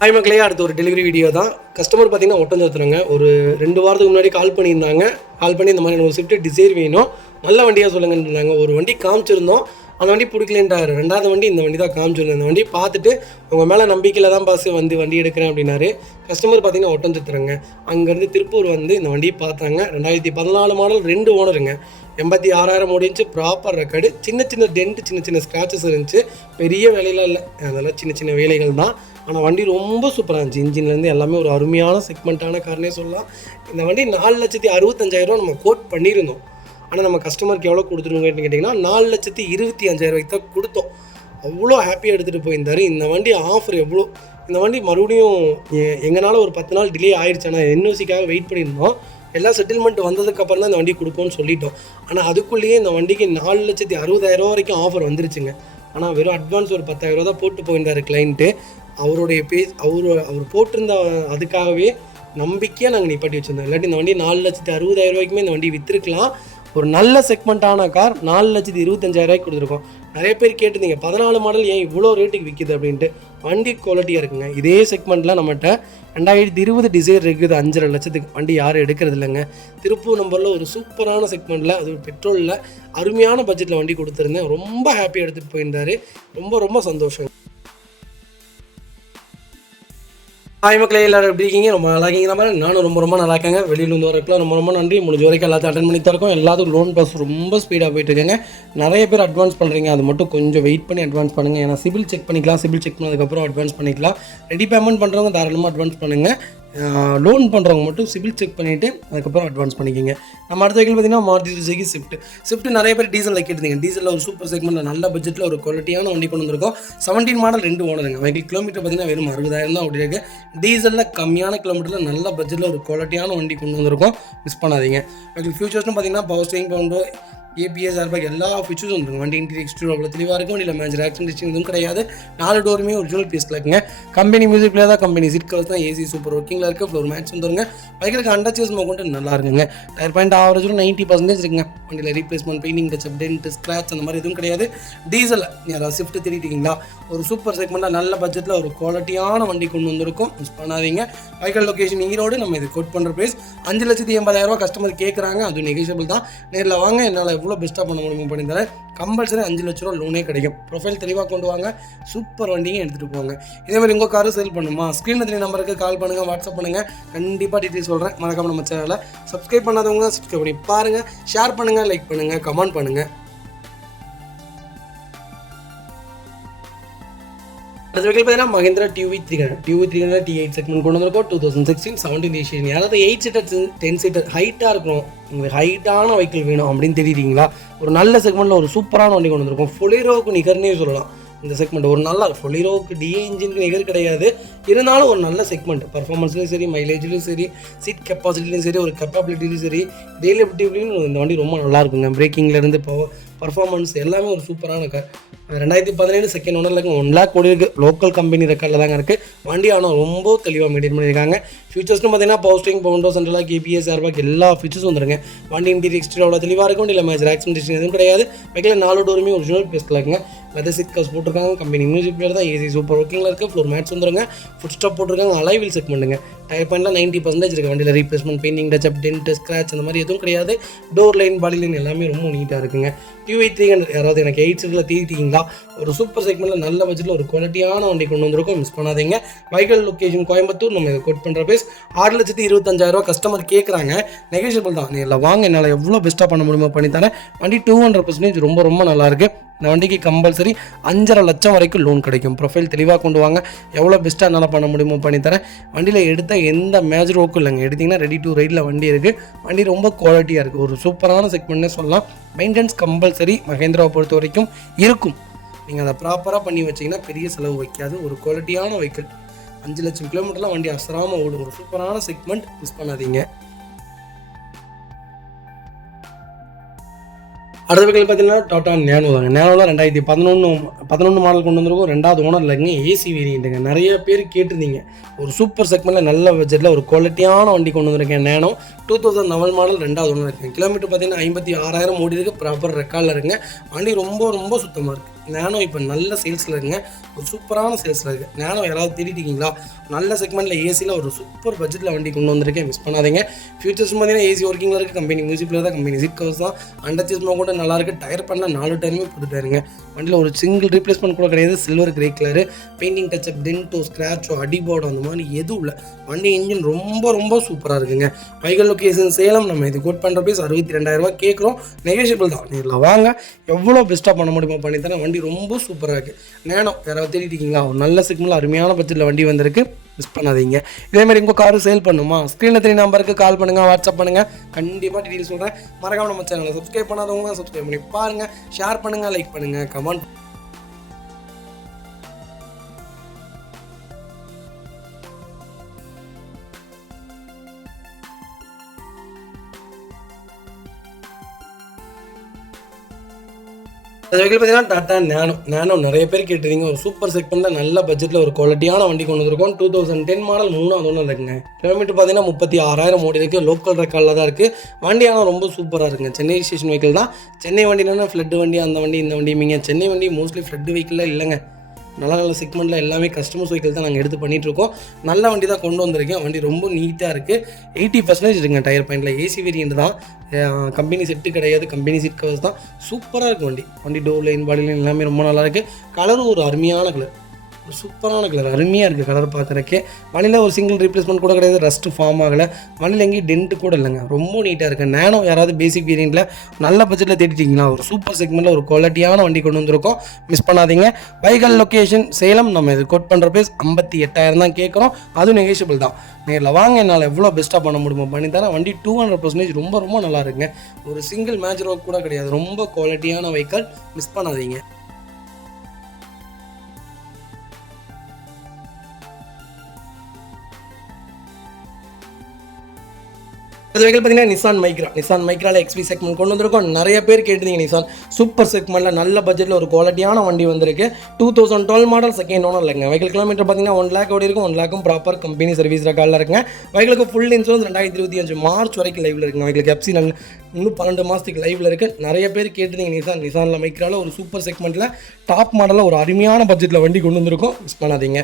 Hi மக்களே, அடுத்த ஒரு டெலிவரி வீடியோ தான். கஸ்டமர் பார்த்தீங்கன்னா ஒட்டஞ்சத்திரங்க. ஒரு 2 வாரத்துக்கு முன்னாடி கால் பண்ணியிருந்தாங்க. கால் பண்ணி இந்த மாதிரி எனக்கு ஒரு ஸ்விஃப்ட் டிசைர் வேணும், நல்ல வண்டியாக சொல்லுங்கன்னு இருந்தாங்க. ஒரு வண்டி காமிச்சிருந்தோம், அந்த வண்டி பிடிக்கலன்றாரு. 2வது வண்டி இந்த வண்டி தான் காமிச்சிருந்தேன். இந்த வண்டி பார்த்துட்டு உங்கள் மேலே நம்பிக்கையில் தான் பாஸ் வண்டி எடுக்கிறேன் அப்படின்னாரு. கஸ்டமர் பார்த்தீங்கன்னா ஒட்டஞ்சத்திரங்க. அங்கேருந்து திருப்பூர் வந்து இந்த வண்டியை பார்த்தாங்க. 2014 மாடல், 2 ஓனருங்க. 86,000 ஓடிச்சு, ப்ராப்பர் ரெக்கார்டு. சின்ன சின்ன டென்ட், சின்ன சின்ன ஸ்க்ராச்சஸ் இருந்துச்சு, பெரிய வேலையெல்லாம் இல்லை. அதெல்லாம் சின்ன சின்ன வேலைகள் தான். ஆனால் வண்டி ரொம்ப சூப்பராக இருந்துச்சு. இன்ஜின்லேருந்து எல்லாமே ஒரு அருமையான செக்மெண்ட்டான கார்னே சொல்லலாம். இந்த வண்டி 4,65,000 நம்ம கோட் பண்ணியிருந்தோம். ஆனால் நம்ம கஸ்டமருக்கு எவ்வளோ கொடுத்துருவோங்கன்னு கேட்டிங்கன்னா 4,25,000 தான் கொடுத்தோம். அவ்வளோ ஹாப்பியாக எடுத்துகிட்டு போயிருந்தார். இந்த வண்டி ஆஃபர் எவ்வளோ, இந்த வண்டி மறுபடியும் எங்களால் ஒரு 10 நாள் டிலே ஆயிடுச்சு. ஆனால் என்ஓசிக்காக வெயிட் பண்ணியிருந்தோம். எல்லா செட்டில்மெண்ட் வந்ததுக்கப்புறம் தான் இந்த வண்டி கொடுப்போம்னு சொல்லிட்டோம். ஆனால் அதுக்குள்ளேயே இந்த வண்டிக்கு 4,60,000 வரைக்கும் ஆஃபர் வந்துருச்சுங்க. ஆனால் வெறும் அட்வான்ஸ் ஒரு 10,000 தான் போட்டு போயிருந்தார் கிளைண்ட்டு. அவருடைய அவர் போட்டிருந்த அதுக்காகவே நம்பிக்கையாக நாங்கள் நிப்பாட்டி வச்சுருந்தோம். இல்லாட்டி இந்த வண்டி 4,60,000 இந்த வண்டி விற்றுருக்கலாம். ஒரு நல்ல செக்மெண்ட்டான கார் 4,25,000 கொடுத்துருக்கோம். நிறைய பேர் கேட்டிருந்தீங்க 14 மாடல் ஏன் இவ்வளோ ரேட்டுக்கு விற்கிது அப்படின்ட்டு. வண்டி குவாலிட்டியாக இருக்குங்க. இதே செக்மெண்ட்டில் நம்மகிட்ட 2020 டிசைர் இருக்குது. 5.5 லட்சத்துக்கு வண்டி யாரும் எடுக்கிறது இல்லைங்க. திருப்பூர் நம்பரில் ஒரு சூப்பரான செக்மெண்ட்டில், அது பெட்ரோலில் அருமையான பட்ஜெட்டில் வண்டி கொடுத்துருந்தேன். ரொம்ப ஹாப்பியாக எடுத்துகிட்டு போயிருந்தார். ரொம்ப ரொம்ப சந்தோஷம். ஹாய் மக்களே, எல்லாரும் எப்படி இருக்கீங்க? ரொம்ப நல்லா இருக்கீங்க. மாதிரி நானும் ரொம்ப ரொம்ப நல்லா இருக்கேங்க. வெளியிலேருந்து வரக்குலாம் ரொம்ப ரொம்ப நன்றி. முடிஞ்ச வரைக்கும் எல்லாத்தையும் அட்டன் பண்ணி தரக்கும். எல்லாத்துக்கும் லோன் ப்ராசஸ் ரொம்ப ஸ்பீடாக போயிட்டு இருக்கேங்க. நிறைய பேர் அட்வான்ஸ் பண்ணுறீங்க, அது மட்டும் கொஞ்சம் வெயிட் பண்ணி அட்வான்ஸ் பண்ணுங்கள். ஏன்னா சிபில் செக் பண்ணிக்கலாம். சிபில் செக் பண்ணதுக்கப்புறம் அட்வான்ஸ் பண்ணிக்கலாம். ரெடி பேமெண்ட் பண்ணுறவங்க தாராளமாக அட்வான்ஸ் பண்ணுங்கள். லோன் பண்ணுறவங்க மட்டும் சிபில் செக் பண்ணிவிட்டு அதுக்கப்புறம் அட்வான்ஸ் பண்ணிக்கிங்க. நம்ம அடுத்த வெஹிக்கிள் பார்த்தீங்கன்னா மாருதி சுசுகி ஸ்விஃப்ட். நிறைய பேர் டீசலில் கேட்டிருந்தீங்க. டீசலில் ஒரு சூப்பர் செக்மெண்ட்டில் நல்ல பட்ஜெட்டில் ஒரு குவாலிட்டியான வண்டி கொண்டு வந்திருக்கோம். 17 மாடல், 2 ஓனருங்க. வெஹிக்கிள் கிலோமீட்டர் பார்த்தீங்கன்னா வெறும் 60,000 தான் அப்படி இருக்குது. டீசலில் கம்மியான கிலோமீட்டரில் நல்ல பட்ஜெட்டில் ஒரு குவாலிட்டியான வண்டி கொண்டு வந்திருக்கோம். மிஸ் பண்ணாதீங்க. வெஹிக்கிள் ஃபியூச்சர்ஸ்னு பார்த்தீங்கன்னா power steering, Bovonto, ABS, airbag எல்லா ஃபீச்சர்ஸும் வந்துருங்க. வண்டி இன்டீரியர் எக்ஸ்டீரியர் அவ்வளோ தெளிவாக இருக்கும். வண்டியில் மேஜர் ஆக்சிடென்ட் எதுவும் கிடையாது. 4 டோருமே ஒரிஜினல் பீஸில் இருக்குங்க. கம்பெனி மியூசிக் பிளேயர் தான், கம்பெனி சீட் கவர்ஸ் தான், ஏசி சூப்பர் ஒர்க்கிங்கில் இருக்குது. ஃப்ளோர் மேட்ச் வந்துருங்க. பைக்கில் அண்டர்ச்சேஸ் கொண்டு நல்லா இருக்குங்க. டயர் பாயிண்ட் ஆவரேஜ் 90% இருக்குங்க. வண்டியில் replacement, painting touch up, dent, scratch அந்த மாதிரி எதுவும் கிடையாது. டீசலில் யாராவது ஸ்விஃப்ட் தேடிட்டீங்களா? ஒரு சூப்பர் செக்மெண்ட்டாக நல்ல பட்ஜெட்டில் ஒரு குவாலிட்டியான வண்டி கொண்டு வந்திருக்கும். மிஸ் பண்ணாதீங்க. பைக்கல் லொக்கேஷன் ஈரோடு. நம்ம இது கோட் பண்ணுற ப்ரைஸ் 5,80,000 கஸ்டமர் கேட்குறாங்க. அது நெகோஷியபிள் தான். நேரில் வாங்க, என்னால் எவ்வளோ பெஸ்ட்டாக பண்ண முடியும் பண்ணி தரேன். கம்பல்சரி 5 லட்ச ரூபா லோனே கிடைக்கும். ப்ரொஃபைல் தெளிவாக கொண்டு வாங்க, சூப்பர் வண்டியும் எடுத்துகிட்டு போங்க. இதேமாதிரி உங்கள் காரும் சேல் பண்ணுமா? ஸ்க்ரீனில் 3 நம்பருக்கு கால் பண்ணுங்கள், வாட்ஸ்அப் பண்ணுங்கள். கண்டிப்பாக டீட்டெயில்ஸ் சொல்கிறேன். மறக்காம நம்ம சேனலை சப்ஸ்கிரைப் பண்ணாதவங்க சப்ஸ்கிரைப் பண்ணி பாருங்கள். ஷேர் பண்ணுங்கள், லைக் பண்ணுங்கள், கமெண்ட் பண்ணுங்கள். அடுத்த வெஹிக்கிள் பார்த்தீங்கன்னா மஹிந்திரா டிவி300 T8 செக்மெண்ட் கொண்டு வந்திருக்கோம். 2016 17 எடிஷன். யாராவது 8 சீட்டர் 10 சீட்டர் ஹைட்டாக இருக்கணும், உங்களுக்கு ஹைட்டான வெஹிக்கிள் வேணும் அப்படின்னு தெரியுறீங்களா? ஒரு நல்ல செக்மெண்ட்டில் ஒரு சூப்பரான வண்டி கொண்டு வந்திருக்கோம். ஃபொலிரோவுக்கு நிகர்னே சொல்லலாம். இந்த செக்மெண்ட் ஒரு நல்ல ஃபொலிரோவுக்கு டிஏ இன்ஜினுக்கு நிகர் கிடையாது. இருந்தாலும் ஒரு நல்ல செக்மெண்ட். பர்ஃபார்மன்ஸ்லையும் சரி, மைலேஜ்லையும் சரி, சீட் கெப்பாசிட்டிலையும் சரி, ஒரு கெப்பாபிலிட்டிலையும் சரி, டெய்லிபிலிட்டிலையும் இந்த வண்டி ரொம்ப நல்லா இருக்குங்க. பிரேக்கிங்லேருந்து பர்ஃபார்மன்ஸ் எல்லாமே ஒரு சூப்பரான கார். 2017 செகண்ட் ஓனரில் இருக்குது. 1 lakh ஓடி இருக்குது. லோக்கல் கம்பெனி ரெக்கார்டில் தாங்க இருக்குது. வண்டி ஆனால் ரொம்ப தெளிவாக மெயின்டைன் பண்ணியிருக்காங்க. ஃபியூச்சர்ஸ்னு பார்த்தீங்கன்னா power steering, Bovonto, central lock, ABS, airbag எல்லா ஃபீச்சர்ஸும் வந்துருங்க. வண்டி இன்டீரியர் எக்ஸ்டீரியர் அவ்வளோ தெளிவாக இருக்கும். இல்லை மேஜர் ஆக்சிடென்ட் எதுவும் கிடையாது. வெஹிக்கில் 4 டோருமே ஒரிஜினல் பேஸ்ட்டில் இருக்குங்க. லெதர் சீட் கவர்ஸ் போட்டிருக்காங்க. கம்பெனி மியூசிக் பிளேயர் தான், ஏசி சூப்பர் ஒர்க்கிங்கில் இருக்குது. ஃப்ளோர் மேட்ச் வந்துருங்க. ஃபுட் ஸ்டாப் போட்டிருக்காங்க. அலைவில் செக்மெண்ட்டுங்க. டயர் பாயிண்ட்லாம் 90% இருக்குது. வண்டியில் replacement, painting touch up, dent, scratch அந்த மாதிரி எதுவும் கிடையாது. டோர் லைன், பாடி லைன் எல்லாமே ரொம்ப நீட்டாக இருக்குங்க. QV300 யாராவது எனக்கு 8 சீட்டில் தேடிட்டீங்களா? ஒரு சூப்பர் செக்மெண்ட்டில் நல்ல பட்ஜெட்டில் ஒரு குவாலிட்டியான வண்டி கொண்டு வந்திருக்கோம். மிஸ் பண்ணாதீங்க. வைக்கல் லொக்கேஷன் கோயம்புத்தூர். நம்ம இதை கோட் பண்ணுற ப்ரைஸ் 6,25,000 கஸ்டமர் கேட்குறாங்க. நெகோஷியபிள் தான். நீங்கள் வாங்க, என்னால் எவ்வளோ பெஸ்ட்டாக பண்ண முடியுமோ பண்ணித்தரேன். வண்டி 200% ரொம்ப ரொம்ப நல்லாயிருக்கு. இந்த வண்டிக்கு கம்பல்சரி 5.5 லட்சம் வரைக்கும் லோன் கிடைக்கும். ப்ரொஃபைல் தெளிவாக கொண்டு வாங்க, எவ்வளோ பெஸ்ட்டாக என்னால் பண்ண முடியுமோ பண்ணித்தரேன். வண்டியில் எடுத்த எந்த மேஜர் ஒர்க்கும் இல்லைங்க. எடுத்திங்கன்னா ரெடி டு ரைடில் வண்டி இருக்குது. வண்டி ரொம்ப குவாலிட்டியாக இருக்குது. ஒரு சூப்பரான செக்மெண்ட்னே சொல்லலாம். மெயின்டெனன்ஸ் கம்பல்சரி மஹேந்திராவை பொறுத்த வரைக்கும் இருக்கும். நீங்கள் அதை ப்ராப்பராக பண்ணி வச்சிங்கன்னா பெரிய செலவு வைக்காது. ஒரு குவாலிட்டியான வெஹிக்கிள். 5 லட்சம் கிலோமீட்டர்லாம் வண்டி அசராமல் ஓடும். ஒரு சூப்பரான செக்மெண்ட். மிஸ் பண்ணாதீங்க. அடுத்த வெஹிக்கிள் பார்த்தீங்கன்னா டாடா நேனோ தாங்க. நேனோவில் 2011 மாடல் கொண்டு வந்திருக்கும். 2வது ஓனர் இல்லைங்க, ஏசி வேரியண்ட்டுங்க. நிறைய பேர் கேட்டிருந்தீங்க. ஒரு சூப்பர் செக்மெண்ட்டில் நல்ல பட்ஜெட்டில் ஒரு குவாலிட்டியான வண்டி கொண்டு வந்திருக்கேன். நேனோ 2009 மாடல், 2வது ஓனர் இருக்குங்க. கிலோமீட்டர் பார்த்தீங்கன்னா 56,000 ஓடி இருக்குது. ப்ராப்பர் ரெக்கார்டில் இருக்குங்க. வண்டி ரொம்ப ரொம்ப சுத்தமாக இருக்குது. நேனோ இப்போ நல்ல சேல்ஸில் இருக்குங்க, ஒரு சூப்பரான சேல்ஸில் இருக்குது. நேனோ யாராவது தேடிட்டீங்களா? நல்ல செக்மெண்ட்டில் ஏசியில் ஒரு சூப்பர் பட்ஜெட்டில் வண்டி கொண்டு வந்திருக்கேன், மிஸ் பண்ணாதீங்க. ஃபியூச்சர்ஸ் பார்த்தீங்கன்னா ஏசி ஒர்க்கிங்கில் இருக்குது, கம்பெனி மியூசிக்கில் தான், கம்பெனி சீட் கவர்ஸ் தான், அண்டர் சீஸ்மா கூட நல்லாயிருக்கு. டயர் பண்ணல 4 டயருமே புது டயருங்க. வண்டியில் ஒரு சிங்கிள் ரீப்ளேஸ்மெண்ட் கூட கிடையாது. Silver grey colour, painting touch up, டென்ட்டோ, ஸ்க்ராச்சோ, அடிபோர்டு அந்த மாதிரி எதுவும் இல்லை. வண்டி இன்ஜின் ரொம்ப ரொம்ப சூப்பராக இருக்குங்க. வைகல் லொக்கேஷன் சேலம். நம்ம இது கோட் பண்ணுற ப்ரைஸ் 62,000 கேட்குறோம், நெகோஷியபிள் தான். நேரில் வாங்க, எவ்வளோ பெஸ்ட்டாக பண்ண முடியுமா பண்ணி தரேன். வண்டி ரொம்ப சூப்பராக இருக்குது. நேனோ யாராவது தேடிட்டீங்களா? ஒரு நல்ல சிக்னல் அருமையான பட்ஜெட்டில் வண்டி வந்திருக்கு, மிஸ் பண்ணாதீங்க. இதேமாதிரி உங்கள் காரு சேல் பண்ணுமா? ஸ்க்ரீனில் 3 நம்பருக்கு கால் பண்ணுங்கள், வாட்ஸ்அப் பண்ணுங்கள், கண்டிப்பாக டீட்டெயில் சொல்கிறேன். மறக்காம நம்ம சேனலை சப்ஸ்கிரைப் பண்ணாதவங்க சப்ஸ்கிரைப் பண்ணி பாருங்கள், ஷேர் பண்ணுங்கள், லைக் பண்ணுங்கள், கமெண்ட். அது வகையில் பார்த்தீங்கன்னா டாட்டா நேனோ நிறைய பேர் கேட்டிருந்தீங்க. ஒரு சூப்பர் செக்மெண்ட்டில் நல்ல பட்ஜெட்டில் ஒரு குவாலிட்டியான வண்டி கொண்டு வந்திருக்கோம். 2010 மாடல் 3வது ஒன்று இருக்குங்க. கிலோமீட்டர் பார்த்தீங்கன்னா 36,000 ஓடி இருக்குது. லோக்கல் ரெக்கார்டில் தான் இருக்குது. வண்டி ஆனால் ரொம்ப சூப்பராக இருக்குங்க. சென்னை ஸ்டேஷன் வெஹிக்கிள் தான். சென்னை வண்டினா ஃப்ளட் வண்டி, அந்த வண்டி இந்த வண்டிங்க. சென்னை வண்டி மோஸ்ட்லி ஃப்ளட் வெஹிக்கிளில் இல்லைங்க. நல்ல நல்ல செக்மெண்ட்டில் எல்லாமே கஸ்டமர்ஸ் வெஹிக்கிள் தான் நாங்கள் எடுத்து பண்ணிகிட்ருக்கோம். நல்ல வண்டி தான் கொண்டு வந்திருக்கேன். வண்டி ரொம்ப நீட்டாக இருக்குது. 80% இருக்குங்க டயர் பாயிண்டில். ஏசி வேரியண்ட் தான், கம்பெனி செட்டு கிடையாது, கம்பெனி சீட் கவர்ஸ் தான். சூப்பராக இருக்குது வண்டி. வண்டி டோர் லைன், பாடி லைன் எல்லாமே ரொம்ப நல்லாயிருக்கு. கலரும் ஒரு அருமையான கலர், ஒரு சூப்பரான கலர், அருமையாக இருக்குது கலர் பார்க்குறக்கே. வண்டியில் ஒரு சிங்கிள் ரீப்ளேஸ்மெண்ட் கூட கிடையாது, ரஸ்ட்டு ஃபார்ம் ஆகலை. வண்டியில் எங்கேயும் டென்ட்டு கூட இல்லைங்க, ரொம்ப நீட்டாக இருக்குது. நேனோ யாராவது பேசிக் வேரியண்ட்டில் நல்ல பட்ஜெட்டில் தேடிட்டிங்களா? ஒரு சூப்பர் செக்மெண்ட்டில் ஒரு குவாலிட்டியான வண்டி கொண்டு வந்திருக்கோம், மிஸ் பண்ணாதீங்க. வைகல் லொக்கேஷன் சேலம். நம்ம இது கோட் பண்ணுற ப்ரைஸ் 58,000 தான் கேட்குறோம், அதுவும் நெகோஷியபிள் தான். நேரில் வாங்க, என்னால் எவ்வளோ பெஸ்ட்டாக பண்ண முடியுமோ பண்ணி தரேன். வண்டி 200% ரொம்ப ரொம்ப நல்லா இருக்குங்க. ஒரு சிங்கிள் மேஜர் ஒர்க் கூட கிடையாது, ரொம்ப குவாலிட்டியான வெஹிக்கல், மிஸ் பண்ணாதீங்க. அது வகையில் பார்த்தீங்கன்னா நிசான் மைக்ராவில் எக்ஸ்வி செக்மெண்ட் கொண்டு வந்திருக்கோம். நிறைய பேர் கேட்டிருந்தீங்க. நிசான் சூப்பர் செக்மெண்ட்டில் நல்ல பட்ஜெட்டில் ஒரு குவாலிட்டியான வண்டி வந்திருக்கு. 2012 மாடல், செகண்ட் ஓனர் இல்லைங்க. வெஹிக்கிள் கிலோமீட்டர் பார்த்தீங்கன்னா 1 lakh ஓடி இருக்கும். 1 lakhம் ப்ராப்பர் கம்பெனி சர்வீஸ் ரெக்கார்டில் இருக்குங்க. வெஹிக்கிளுக்கு ஃபுல் இன்சூரன்ஸ் 2025 மார்ச் வரைக்கும் லைவில் இருக்குங்க. வெஹிக்கிளுக்கு எஃப்சி இன்னும் 12 மாதத்துக்கு லைவில் இருக்குது. நிறைய பேர் கேட்டிருந்தீங்க. நிசானில் மைக்ராவில் ஒரு சூப்பர் செக்மெண்ட்டில் டாப் மாடலில் ஒரு அருமையான பட்ஜெட்டில் வண்டி கொண்டு வந்திருக்கோம், மிஸ் பண்ணாதீங்க.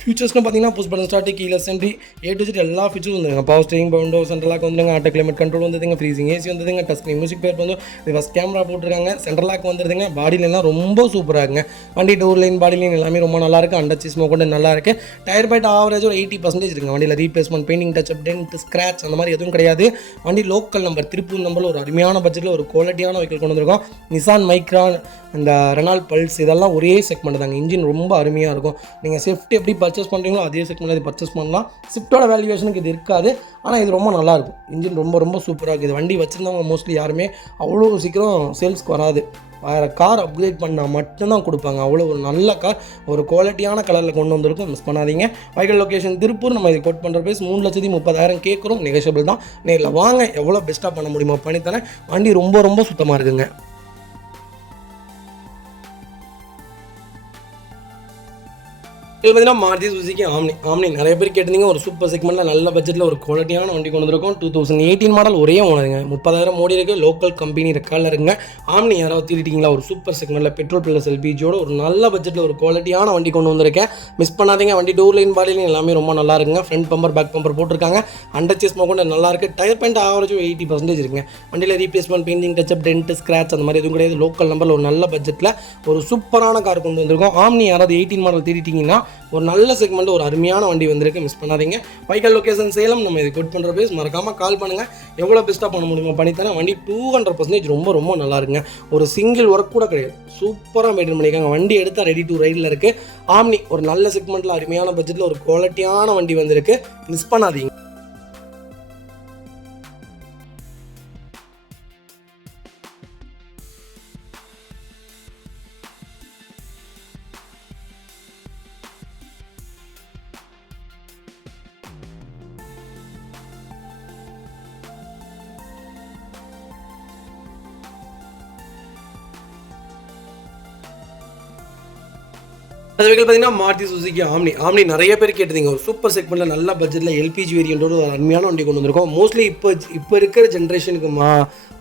ஃபியூச்சர்ஸ்னு பார்த்தீங்கன்னா push button start, keyless entry, A to Z எல்லா ஃபீச்சரும் வந்துருங்க. Power steering, Bovonto, central lock வந்துருங்க, ஆட்டோ கிளைமேட் கண்ட்ரோல் வந்துதுங்க, ஃப்ரீசிங் ஏசி வந்துதுங்க, டச் ஸ்க்ரீன் மியூசிக் பிளேயர் வந்து ரிவர்ஸ் கேமரா போட்டிருக்காங்க, சென்ட்ரல் லாக் வந்துருதுங்க. பாடியிலலாம் ரொம்ப சூப்பராக இருக்குங்க. வண்டி டோர் லைன், பாடி லைன் எல்லாமே ரொம்ப நல்லா இருக்குது. அண்டர் சீஸ்மா கூட நல்லா இருக்குது. டயர் பாயிண்ட் ஆவரேஜ் ஒரு 80% இருக்குங்க. வண்டியில் replacement, painting touch up, dent, scratch அந்த மாதிரி எதுவும் கிடையாது. வண்டி லோக்கல் நம்பர், திருப்பூர் நம்பரில் ஒரு அருமையான பட்ஜெட்டில் ஒரு குவாலிட்டியான வெஹிக்கிள் கொண்டு வந்திருக்கோம். நிசான் மைக்ரா, இந்த ரெனால்ட் பல்ஸ் இதெல்லாம் ஒரே செக்மெண்ட் தாங்க. இன்ஜின் ரொம்ப அருமையாக இருக்கும். நீங்கள் ஸ்விஃப்ட் எப்படி பர்ச்சேஸ் பண்ணுறீங்களோ அதே செக்மெண்ட் இது பர்ச்சேஸ் பண்ணலாம். ஸ்விஃப்ட்டோட வேல்யூவேஷனுக்கு இது இருக்காது, ஆனால் இது ரொம்ப நல்லாயிருக்கும். இன்ஜின் ரொம்ப ரொம்ப சூப்பராக இருக்குது. வண்டி வச்சுருந்தவங்க மோஸ்ட்லி யாருமே அவ்வளோ சீக்கிரம் சேல்ஸ்க்கு வராது. வேறு கார் அப்கிரேட் பண்ணால் மட்டும்தான் கொடுப்பாங்க. அவ்வளோ ஒரு நல்ல கார், ஒரு குவாலிட்டியான கலரில் கொண்டு வந்திருக்கும், மிஸ் பண்ணாதீங்க. வைகல் லொக்கேஷன் திருப்பூர். நம்ம இது கோட் பண்ணுற ப்ரைஸ் 3,30,000 கேட்குறோம், நெகோஷியபிள் தான். நேரில் வாங்க, எவ்வளோ பெஸ்ட்டாக பண்ண முடியுமோ பண்ணித்தரேன். வண்டி ரொம்ப ரொம்ப சுத்தமாக இருக்குங்க. இது பார்த்தீங்கன்னா மாருதி சுசுகி ஆம்னி நிறைய பேர் கேட்டிருந்தீங்க. ஒரு சூப்பர் செக்மெண்ட்டில் நல்ல பட்ஜெட்டில் ஒரு குவாலிட்டியான வண்டி கொண்டு வந்திருக்கோம். 2018 மாடல், ஒரே ஓனருங்க. 30,000 ஓடி இருக்குது. லோக்கல் கம்பெனி ரெக்கார்டில் இருக்குங்க. ஆம்னி யாராவது தேடிட்டீங்களா? ஒரு சூப்பர் செக்மெண்ட்டில் பெட்ரோல் ப்ளஸ் எல்பிஜியோட ஒரு நல்ல பட்ஜெட்டில் ஒரு குவாலிட்டியான வண்டி கொண்டு வந்திருக்கேன், மிஸ் பண்ணாதீங்க. வண்டி டோர் லைன், பாடி லைன் எல்லாமே ரொம்ப நல்லா இருக்குங்க. ஃப்ரண்ட் பம்பர், பேக் பம்பர் போட்டிருக்காங்க. அண்டர் சீஸ்மா கூட நல்லா இருக்குது. டயர் பாயிண்ட் ஆவரேஜ் 80% இருக்குங்க. வண்டியில் replacement, painting touch up, dent, scratch அந்த மாதிரி எதுவும் கிடையாது. லோக்கல் நம்பரில் ஒரு நல்ல பட்ஜெட்டில் ஒரு சூப்பரான கார் கொண்டு வந்திருக்கோம். ஆம்னி யாராவது 18 மாடல் தேடிட்டீங்கன்னா ஒரு நல்ல செக்மெண்ட், ஒரு அருமையான வண்டி வந்திருக்கு, மிஸ் பண்ணாதீங்க. வைகல் லொகேஷன் சேலம். நம்ம இது கோட் பண்ணுற ப்ரைஸ் மறக்காமல் கால் பண்ணுங்கள், எவ்வளோ பெஸ்ட்டாக பண்ண முடியுமோ பண்ணித்தரேன். வண்டி 200% ரொம்ப ரொம்ப நல்லா இருக்குங்க. ஒரு சிங்கிள் ஒர்க் கூட கிடையாது, சூப்பராக மெயின்டைன் பண்ணியிருக்காங்க. வண்டி எடுத்தால் ரெடி டு ரைடில் இருக்குது. ஆம்னி ஒரு நல்ல செக்மெண்ட்டில் அருமையான பட்ஜெட்டில் ஒரு குவாலிட்டியான வண்டி வந்திருக்கு, மிஸ் பண்ணாதீங்க. வெஹிக்கிள் பார்த்தீங்கன்னா மாருதி சுசுகி ஆம்னி நிறைய பேர் கேட்டீங்க. ஒரு சூப்பர் செக்மெண்ட்டில் நல்ல பட்ஜெட்டில் எல்பிஜி வேரியண்டோட ஒரு அருமையான வண்டி கொண்டு வந்திருக்கோம். மோஸ்ட்லி இப்போ இருக்கிற ஜென்ரேஷனுக்கு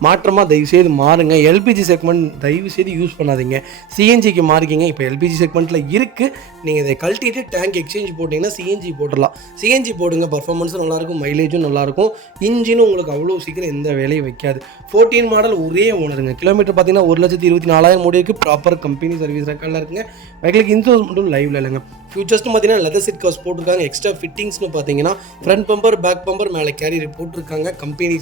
மாற்றமாக தயவுசெய்து மாறுங்க. எல்பிஜி செக்மெண்ட் தயவுசெய்து யூஸ் பண்ணாதீங்க. சிஎன்ஜிக்கு மாறிக்கிங்க. இப்போ எல்பிஜி செக்மெண்ட்டில் இருக்குது. நீங்கள் இதை கழட்டிட்டு டேங்க் எக்ஸ்சேஞ்ச் போட்டிங்கன்னா சிஎன்ஜி போட்டுடலாம். சிஎன்ஜி போடுங்க. பர்ஃபார்மன்ஸும் நல்லாயிருக்கும், மைலேஜும் நல்லாயிருக்கும், இன்ஜினும் உங்களுக்கு அவ்வளோ சீக்கிரம் எந்த வேலையும் வைக்காது. 14 மாடல் ஒரே ஓனருங்க. கிலோமீட்டர் பார்த்தீங்கன்னா 1,24,000 ஓடி இருக்குது. ப்ராப்பர் கம்பெனி சர்வீஸ் ரெக்கார்டில் இருக்குங்க. வெஹிக்கிளுக்கு இன்சூரன்ஸ் மட்டும் லைவ்ல இல்லைங்க. ஃபியூச்சர்ஸ்னு பார்த்தீங்கன்னா லெதர் சீட் கவர்ஸ் போட்டிருக்காங்க. எக்ஸ்ட்ரா ஃபிட்டிங்ஸ்னு பார்த்தீங்கன்னா ஃப்ரண்ட் பம்பர், பேக் பம்பர், மேலே கேரியர் போட்டிருக்காங்க. கம்பெனி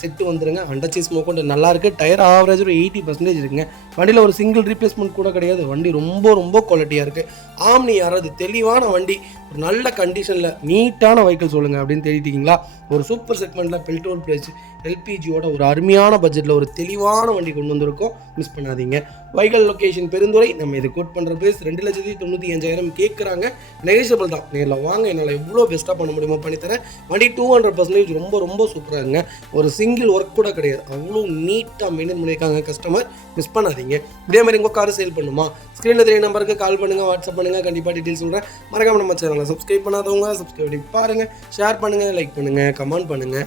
செட்டு வந்துருங்க. அண்டர்சீஸ் மோக்கொண்டு நல்லா இருக்குது. டயர் ஆவரேஜ் ஒரு 80% இருக்குங்க. வண்டியில் ஒரு சிங்கிள் ரீப்ளேஸ்மெண்ட் கூட கிடையாது. வண்டி ரொம்ப குவாலிட்டியாக இருக்குது. ஆம்னி யாராவது தெளிவான வண்டி, ஒரு நல்ல கண்டிஷனில் நீட்டான வெஹிக்கிள் சொல்லுங்கள் அப்படின்னு தேடிட்டீங்களா? ஒரு சூப்பர் செக்மெண்ட்டில் பெட்ரோல் ப்ரைஸ் எல்பிஜியோட ஒரு அருமையான பட்ஜெட்டில் ஒரு தெளிவான வண்டி கொண்டு வந்திருக்கோம். மிஸ் பண்ணாதீங்க. Vehicle location Perundurai. நம்ம இது கோட் பண்ணுற ப்ரைஸ் 2,95,000 கேட்குறாங்க. நெகோஷியபிள் தான். நேரில் வாங்க, என்னால் எவ்வளோ பெஸ்ட்டாக பண்ண முடியுமோ பண்ணித்தரேன். வண்டி 200% ரொம்ப சூப்பராகுங்க. ஒரு சிங்கிள் ஒர்க் கூட கிடையாது. அவ்வளோ நீட்டாக மெயின்டைன் பண்ணியிருக்காங்க கஸ்டமர். மிஸ் பண்ணாதீங்க. இதே மாதிரி உங்கள் கார் சேல் பண்ணுமா? ஸ்க்ரீனில் தெரிய நம்பருக்கு கால் பண்ணுங்கள், வாட்ஸ்அப் பண்ணுங்கள். கண்டிப்பாக டீட்டெயில்ஸ் சொல்கிறேன். மறக்காம நம்ம சேனலை சப்ஸ்கிரைப் பண்ணாதவங்க சப்ஸ்கிரைப் பண்ணி பாருங்கள். ஷேர் பண்ணுங்கள், லைக் பண்ணுங்கள், கமெண்ட் பண்ணுங்கள்.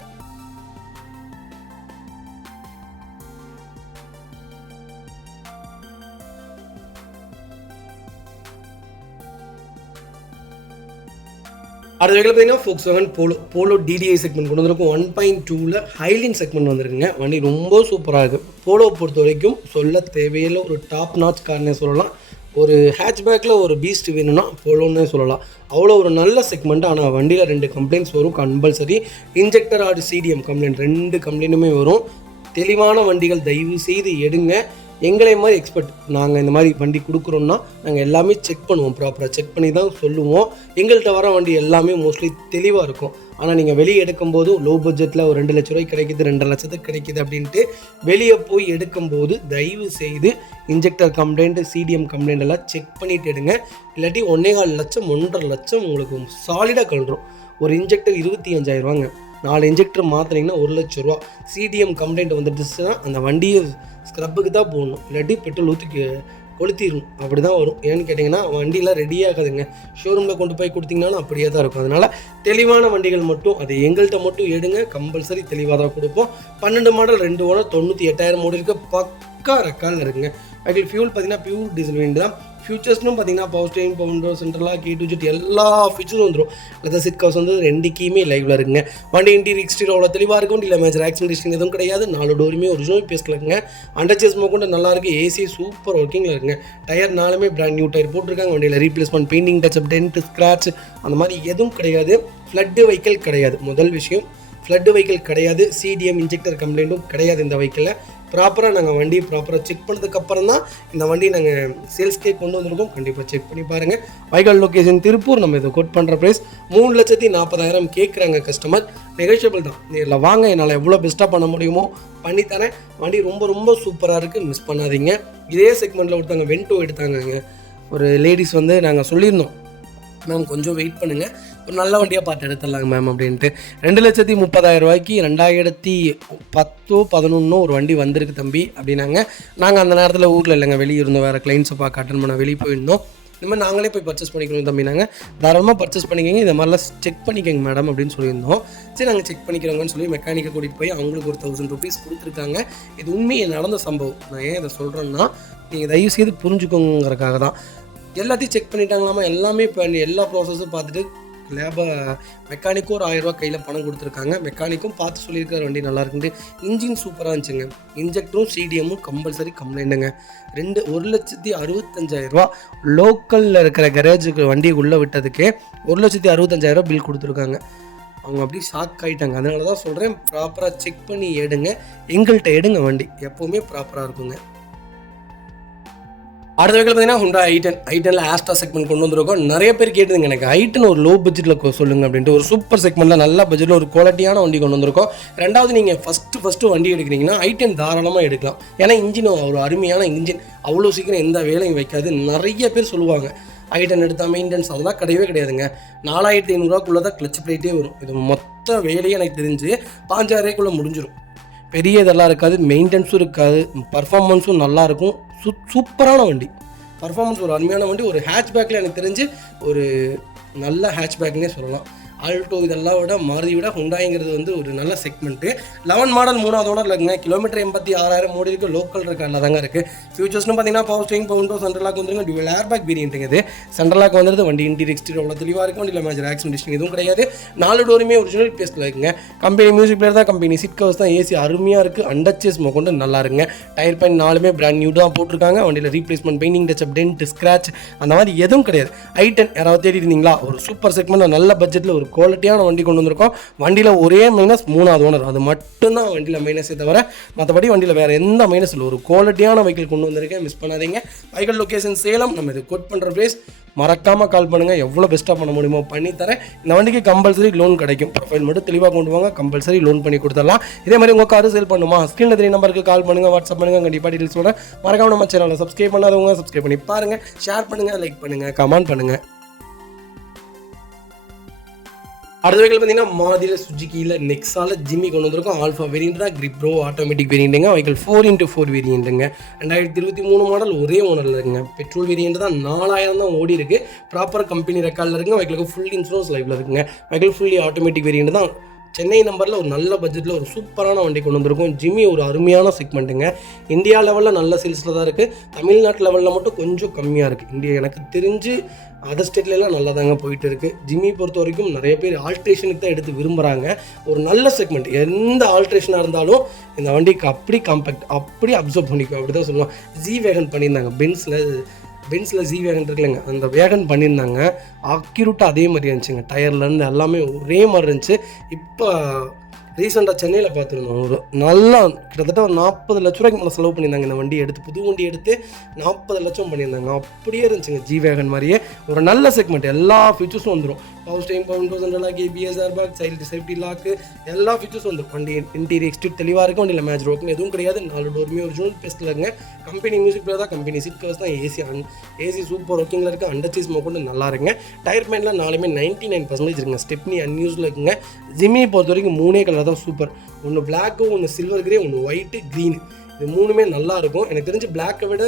அடுத்த வெஹிக்கிள் பார்த்தீங்கன்னா Volkswagen போலோ டிடிஐ செக்மெண்ட் கொண்டு வந்திருக்கும். 1.2ல் ஹைலைன் செக்மெண்ட் வந்துருக்குங்க. வண்டி ரொம்ப சூப்பராக இருக்குது. போலோ பொறுத்த வரைக்கும் சொல்ல தேவையில்லை, ஒரு டாப் நாச் கார்னே சொல்லலாம். ஒரு ஹேட்ச்பேக்கில் ஒரு பீஸ்ட் வேணும்னா போலோன்னே சொல்லலாம். அவ்வளோ ஒரு நல்ல செக்மெண்ட். ஆனால் வண்டியில் 2 கம்ப்ளைண்ட்ஸ் வரும் compulsory. Injector or CDM complaint 2 கம்ப்ளைண்ட்டுமே வரும். தெளிவான வண்டிகள் தயவு செய்து எடுங்க. எங்களை மாதிரி எக்ஸ்பர்ட் நாங்கள் இந்த மாதிரி வண்டி கொடுக்குறோன்னா நாங்கள் எல்லாமே செக் பண்ணுவோம். ப்ராப்பராக செக் பண்ணி தான் சொல்லுவோம். எங்கள்கிட்ட வர வண்டி எல்லாமே மோஸ்ட்லி தெளிவாக இருக்கும். ஆனால் நீங்கள் வெளியே எடுக்கும்போது லோ பட்ஜெட்டில் ஒரு 2 லட்ச ரூபாய்க்கு கிடைக்கிது, 2.5 லட்சத்துக்கு கிடைக்கிது அப்படின்ட்டு வெளியே போய் எடுக்கும்போது தயவு செய்து இன்ஜெக்டர் கம்ப்ளைண்ட், சிடிஎம் கம்ப்ளைண்ட் எல்லாம் செக் பண்ணிவிட்டு எடுங்க. இல்லாட்டி 1.25 லட்சம் 1.5 லட்சம் உங்களுக்கு சாலிடாக கழுறோம். ஒரு இன்ஜெக்டர் 25,000 ரூபாங்க. 4 இன்ஜெக்டர் மாற்றினீங்கன்னா 1 லட்ச ரூபா. சிடிஎம் கம்ப்ளைண்ட் வந்துடுச்சுன்னா அந்த வண்டியை ஸ்க்ரப்புக்கு தான் போடணும். இல்லாட்டி பெட்ரோல் ஊற்றி கொளுத்திடும். அப்படி தான் வரும். ஏன்னு கேட்டிங்கன்னா வண்டியெலாம் ரெடியாகாதுங்க. ஷோரூமில் கொண்டு போய் கொடுத்தீங்கன்னாலும் அப்படியே தான் இருக்கும். அதனால் தெளிவான வண்டிகள் மட்டும் அது எங்கள்கிட்ட மட்டும் எடுங்க. கம்பல்சரி தெளிவாக தான் கொடுப்போம். 12 மாடல் 2 ஓனர் 98,000 ஓடி இருக்க பக்கா ரெக்கார்டில் இருக்குங்க. வெஹிக்கிள் ஃபியூல் பார்த்தீங்கன்னா பியூர் டீசல் வேண்டி தான். ஃபியூச்சர்ஸ்னும் பார்த்தீங்கன்னா power steering, power window, central lock K to Z எல்லா ஃபீச்சரும் வந்துடும். லெதர் சீட் கவர்ஸ் வந்து 2 கீயுமே லைவ்ல இருக்குங்க. வண்டி இன்டீரியர் எக்ஸ்டீரியர் அவ்வளோ தெளிவாக இருக்கும். இல்லை மேஜர் ஆக்சிடென்ட் எதுவும் கிடையாது. 4 டோருமே ஒரிஜினல் பேஸ்ல இருக்குங்க. அண்டர்சேஸ் மோக்கொண்டு நல்லா இருக்குது. ஏசி சூப்பர் ஒர்க்கிங்கில் இருக்குங்க. டயர் 4மே பிராண்ட் நியூ டயர் போட்டிருக்காங்க. வண்டியில் replacement, painting touch up, dent, scratch அந்த மாதிரி எதுவும் கிடையாது. ஃப்ளட்டு வெஹிக்கிள் கிடையாது. முதல் விஷயம், ஃப்ளட்டு வெஹிக்கிள் கிடையாது. சிடிஎம் இன்ஜெக்டர் கம்ப்ளைண்ட்டும் கிடையாது இந்த வெஹிக்கிளில். ப்ராப்பராக நாங்கள் வண்டி ப்ராப்பராக செக் பண்ணதுக்கப்புறம் தான் இந்த வண்டி நாங்கள் சேல்ஸ்க்கே கொண்டு வந்திருக்கோம். கண்டிப்பாக செக் பண்ணி பாருங்கள். Vehicle location Tiruppur. நம்ம இதை கோட் பண்ணுற ப்ரைஸ் 3,40,000 கேட்குறாங்க கஸ்டமர். நெகோஷியபிள் தான். நேரில் வாங்க, என்னால் எவ்வளோ பெஸ்ட்டாக பண்ண முடியுமோ பண்ணித்தரேன். வண்டி ரொம்ப சூப்பராக இருக்குது. மிஸ் பண்ணாதீங்க. இதே செக்மெண்ட்டில் ஒருத்தவங்க வென்டோ எடுத்தாங்க. ஒரு லேடிஸ் வந்து நாங்கள் சொல்லியிருந்தோம், மேம் கொஞ்சம் வெயிட் பண்ணுங்கள், ஒரு நல்ல வண்டியாக பார்த்து எடுத்துடலாங்க மேம் அப்படின்ட்டு. 2,30,000 ரூபாய்க்கு 2010-11 ஒரு வண்டி வந்திருக்கு தம்பி அப்படின்னாங்க. நாங்கள் அந்த நேரத்தில் ஊரில் இல்லைங்க, வெளியே இருந்தோம், வேறு கிளைண்ட்ஸை பார்க்க அட்டன் பண்ண வெளியே போயிருந்தோம். இந்த மாதிரி நாங்களே போய் பர்ச்சேஸ் பண்ணிக்கணும் தம்பினாங்க. தாராளமாக பர்ச்சேஸ் பண்ணிக்கங்க, இந்த மாதிரிலாம் செக் பண்ணிக்கங்க மேடம் அப்படின்னு சொல்லியிருந்தோம். சரி நாங்கள் செக் பண்ணிக்கிறோங்கன்னு சொல்லி மெக்கானிக்கை கூட்டிகிட்டு போய் அவங்களுக்கு ஒரு 1000 ருபீஸ் கொடுத்துருக்காங்க. இது உண்மையை நடந்த சம்பவம். நான் ஏன் இதை சொல்கிறேன்னா நீங்கள் தயவு செய்து புரிஞ்சுக்கோங்கிறதுக்காக தான். எல்லாத்தையும் செக் பண்ணிட்டாங்களாமா, எல்லாமே பண்ணி எல்லா ப்ராசஸும் பார்த்துட்டு மெக்கானிக்கும் ஒரு 1000 ரூபா கையில் பணம் கொடுத்துருக்காங்க. மெக்கானிக்கும் பார்த்து சொல்லியிருக்கிற வண்டி நல்லா இருக்குன்ட்டு. இன்ஜின் சூப்பராக இருந்துச்சுங்க. இன்ஜெக்டரும் சிடிஎம்மும் கம்பல்சரி கம்ப்ளைண்ட்டுங்க. 1,65,000 ரூபா லோக்கலில் இருக்கிற கரேஜுக்கு வண்டி உள்ளே விட்டதுக்கே 1,65,000 ரூபா பில் கொடுத்துருக்காங்க. அவங்க அப்படி ஷாக் ஆகிட்டாங்க. அதனால தான் சொல்கிறேன், ப்ராப்பராக செக் பண்ணி எடுங்க. எங்கள்கிட்ட எடுங்க, வண்டி எப்போவுமே ப்ராப்பராக இருக்குங்க. அடுத்த வெஹிக்கிள் பார்த்தீங்கன்னா ஹுண்டா i10 ஆஸ்டா செக்மெண்ட் கொண்டு வந்திருக்கோம். நிறைய பேர் கேட்டுதுங்க, எனக்கு i10 ஒரு லோ பட்ஜெட்டில் சொல்லுங்க அப்படின்ட்டு. ஒரு சூப்பர் செக்மெண்ட்டில் நல்ல பட்ஜெட்டில் ஒரு குவாலிட்டியான வண்டி கொண்டு வந்திருக்கோம். ரெண்டாவது, நீங்கள் ஃபஸ்ட்டு வண்டி எடுக்கிறீங்கன்னா i10 தாராளமாக எடுக்கலாம். ஏன்னா இன்ஜின் ஒரு அருமையான இன்ஜின், அவ்வளோ சீக்கிரம் எந்த வேலையும் வைக்காது. நிறைய பேர் சொல்லுவாங்க i10 எடுத்தால் மெயின்டெனன்ஸ், அதெல்லாம் கிடையவே கிடையாதுங்க. 4,500 ரூபாக்குள்ளே தான் கிளச் பிளேட்டே வரும். இது மொத்த வேலையே எனக்கு தெரிஞ்சு 5,000 முடிஞ்சிடும். பெரிய இதெல்லாம் இருக்காது, மெயின்டெனன்ஸும் இருக்காது, பர்ஃபார்மன்ஸும் நல்லாயிருக்கும். சூப்பரான வண்டி. பர்ஃபார்மன்ஸ் ஒரு அருமையான வண்டி. ஒரு ஹேட்ச்பேக்கில் எனக்கு தெரிஞ்சு ஒரு நல்ல ஹேட்ச்பேக்னே சொல்லலாம். ஆல்டோ இதெல்லாம் விட மாருதி விட ஹுண்டாய்ங்கிறது வந்து ஒரு நல்ல செக்மெண்ட்டு. 11 மாடல் 3வது ஓனரில் இருக்குங்க. கிலோமீட்டர் 86,000 ஓடி இருக்குது. லோக்கல் ரெக்கார்டில் தாங்க இருக்குது. ஃபியூச்சர்ஸ்னு பார்த்தீங்கன்னா power steering, power window, central lock வந்துருங்க. டுவல் ஏர் பேக் வேரியன்ட்டுங்க. இது சென்ட்ரல் லாக் வந்துருது. வண்டி இன்டீரியர் எக்ஸ்டீரியர் அவ்வளோ தெளிவாக இருக்கும். வண்டியில் மேஜர் ஆக்சிடென்ட் எதுவும் கிடையாது. 4 டோருமே ஒரிஜினல் பேஸ்ட்டில் இருக்குங்க. கம்பெனி மியூசிக் பிளேயர் தான், கம்பெனி சீட் கவர்ஸ் தான், ஏசி அருமையாக இருக்குது. அண்டர்ச்சேஸ் கொண்டு நல்லா இருக்குங்க. டயர் பெயிண்ட் 4மே பிராண்ட் நியூ தான் போட்டிருக்காங்க. வண்டியில் replacement, painting touch up, dent, scratch அந்த மாதிரி எதுவும் கிடையாது. i10 யாராவது தேடி இருந்தீங்களா? ஒரு சூப்பர் செக்மெண்ட் நல்ல பட்ஜெட்டில் ஒரு குவாலிட்டியான வண்டி கொண்டு வந்திருக்கோம். வண்டியில் ஒரே மைனஸ் 3வது ஓனர், அது மட்டும்தான் வண்டியில் மைனஸே தவிர மற்றபடி வண்டியில் வேறு எந்த மைனஸ் இல்லை. ஒரு குவாலிட்டியான வெஹிக்கிள் கொண்டு வந்திருக்கேன், மிஸ் பண்ணாதீங்க. Vehicle location Salem. நம்ம இது கோட் பண்ணுற பிளேஸ். மறக்காமல் கால் பண்ணுங்கள், எவ்வளோ பெஸ்ட்டாக பண்ண முடியுமோ பண்ணித்தரேன். இந்த வண்டிக்கு கம்பல்சரி லோன் கிடைக்கும். ப்ரொஃபைல் மட்டும் தெளிவாக கொண்டு வாங்க, கம்பல்சரி லோன் பண்ணி கொடுத்துடலாம். இதே மாதிரி உங்கள் காரு சேல் பண்ணுமா? ஸ்க்ரீனில் 3 நம்பருக்கு கால் பண்ணுங்கள், வாட்ஸ்அப் பண்ணுங்கள், கண்டிப்பாக டீட்டெயில்ஸ் சொல்கிறேன். மறக்காம நம்ம சேனலில் சப்ஸ்கிரைப் பண்ணாதவங்க சப்ஸ்கிரைப் பண்ணி பாருங்கள், ஷேர் பண்ணுங்கள், லைக் பண்ணுங்கள், கமெண்ட் பண்ணுங்கள். அடுத்த வெஹிக்கிள் பார்த்தீங்கன்னா மாருதியில், சுஜுக்கியில், நெக்ஸாவில், ஜிம்மி கொண்டு வந்திருக்கோம். ஆல்ஃபா வேரியன்ட் தான், கிரிப் ப்ரோ ஆட்டோமேட்டிக் வேரியண்ட்டுங்க. வெஹிக்கிள் 4x4 வேரியண்ட்டுங்க. 2023 மாடல், ஒரே ஓனரில் இருக்குங்க. பெட்ரோல் வேரியண்ட் தான், 4000 தான் ஓடி இருக்குது. ப்ராப்பர் கம்பெனி ரெக்கார்டில் இருக்குங்க. வெஹிக்கிளுக்கு ஃபுல் இன்சூரன்ஸ் லைவில் இருக்குங்க. வெஹிக்கிள் ஃபுல்லி ஆட்டோமேட்டிக் வேரியண்ட் தான். சென்னை நம்பரில் ஒரு நல்ல பட்ஜெட்டில் ஒரு சூப்பரான வண்டி கொண்டு வந்திருக்கும். ஜிம்மி ஒரு அருமையான செக்மெண்ட்டுங்க. இந்தியா லெவலில் நல்ல சேல்ஸில் தான் இருக்குது. தமிழ்நாட்டு லெவலில் மட்டும் கொஞ்சம் கம்மியாக இருக்குது. இந்தியா எனக்கு தெரிஞ்சு அதர் ஸ்டேட்லாம் நல்லா தாங்க போயிட்டு இருக்குது. ஜிம்மி பொறுத்த வரைக்கும் நிறைய பேர் ஆல்ட்ரேஷனுக்கு தான் எடுத்து விரும்புகிறாங்க. ஒரு நல்ல செக்மெண்ட், எந்த ஆல்ட்ரேஷனாக இருந்தாலும் இந்த வண்டிக்கு அப்படி காம்பேக்ட், அப்படி அப்சர்வ் பண்ணிக்கும், அப்படி தான் சொல்லுவாங்க. ஜி வேகன் பண்ணியிருந்தாங்க, பென்ஸில் ஜி வேகன் இருக்குல்லங்க, அந்த வேகன் பண்ணியிருந்தாங்க. அக்யூரேட்டாக அதே மாதிரி இருந்துச்சுங்க. டயர்லேருந்து எல்லாமே ஒரே மாதிரி இருந்துச்சு. இப்போ ரீசெண்டாக சென்னையில் பார்த்துருந்தோம். ஒரு நல்லா கிட்டத்தட்ட ஒரு 40 லட்ச ரூபாய்க்கு மேலே செலவு பண்ணியிருந்தாங்க. இந்த வண்டி எடுத்து, புது வண்டி எடுத்து 40 லட்சம் பண்ணியிருந்தாங்க. அப்படியே இருந்துச்சுங்க ஜி வேகன் மாதிரியே. ஒரு நல்ல செக்மெண்ட், எல்லா ஃபீச்சர்ஸும் வந்துடும். Power steering, power window, central lock, ABS, air bag, child safety lock, எல்லா ஃபீச்சர்ஸும் வந்துடும். வண்டி இன்டீரியர் எக்ஸ்டீரியர் தெளிவாக இருக்கும். வண்டியில் மேஜர் ஒர்க்குன்னு எதுவும் கிடையாது. 4 டோருமே ஒரிஜினல் பேஸ்ட்டில் இருக்குங்க. கம்பெனி மியூசிக் பிளேயர் தான், கம்பெனி சீட் கவர்ஸ் தான், ஏசி சூப்பர் ஒர்க்கிங்கில் இருக்குது. அண்டர்ச்சேஸ் கொண்டு நல்லா இருக்குங்க. டயர் பேண்ட்லாம் 4மே 99% இருக்குங்க. ஸ்டெப்னி அன்யூஸில் இருக்குங்க. ஜிம்மியை பொறுத்த வரைக்கும் 3 கலர் தான் சூப்பர். ஒன்று பிளாக்கு, ஒன்று சில்வர் கிரே, ஒன்று ஒயிட்டு, க்ரீன். இது 3மே நல்லாயிருக்கும். எனக்கு தெரிஞ்சு பிளாக்கை விட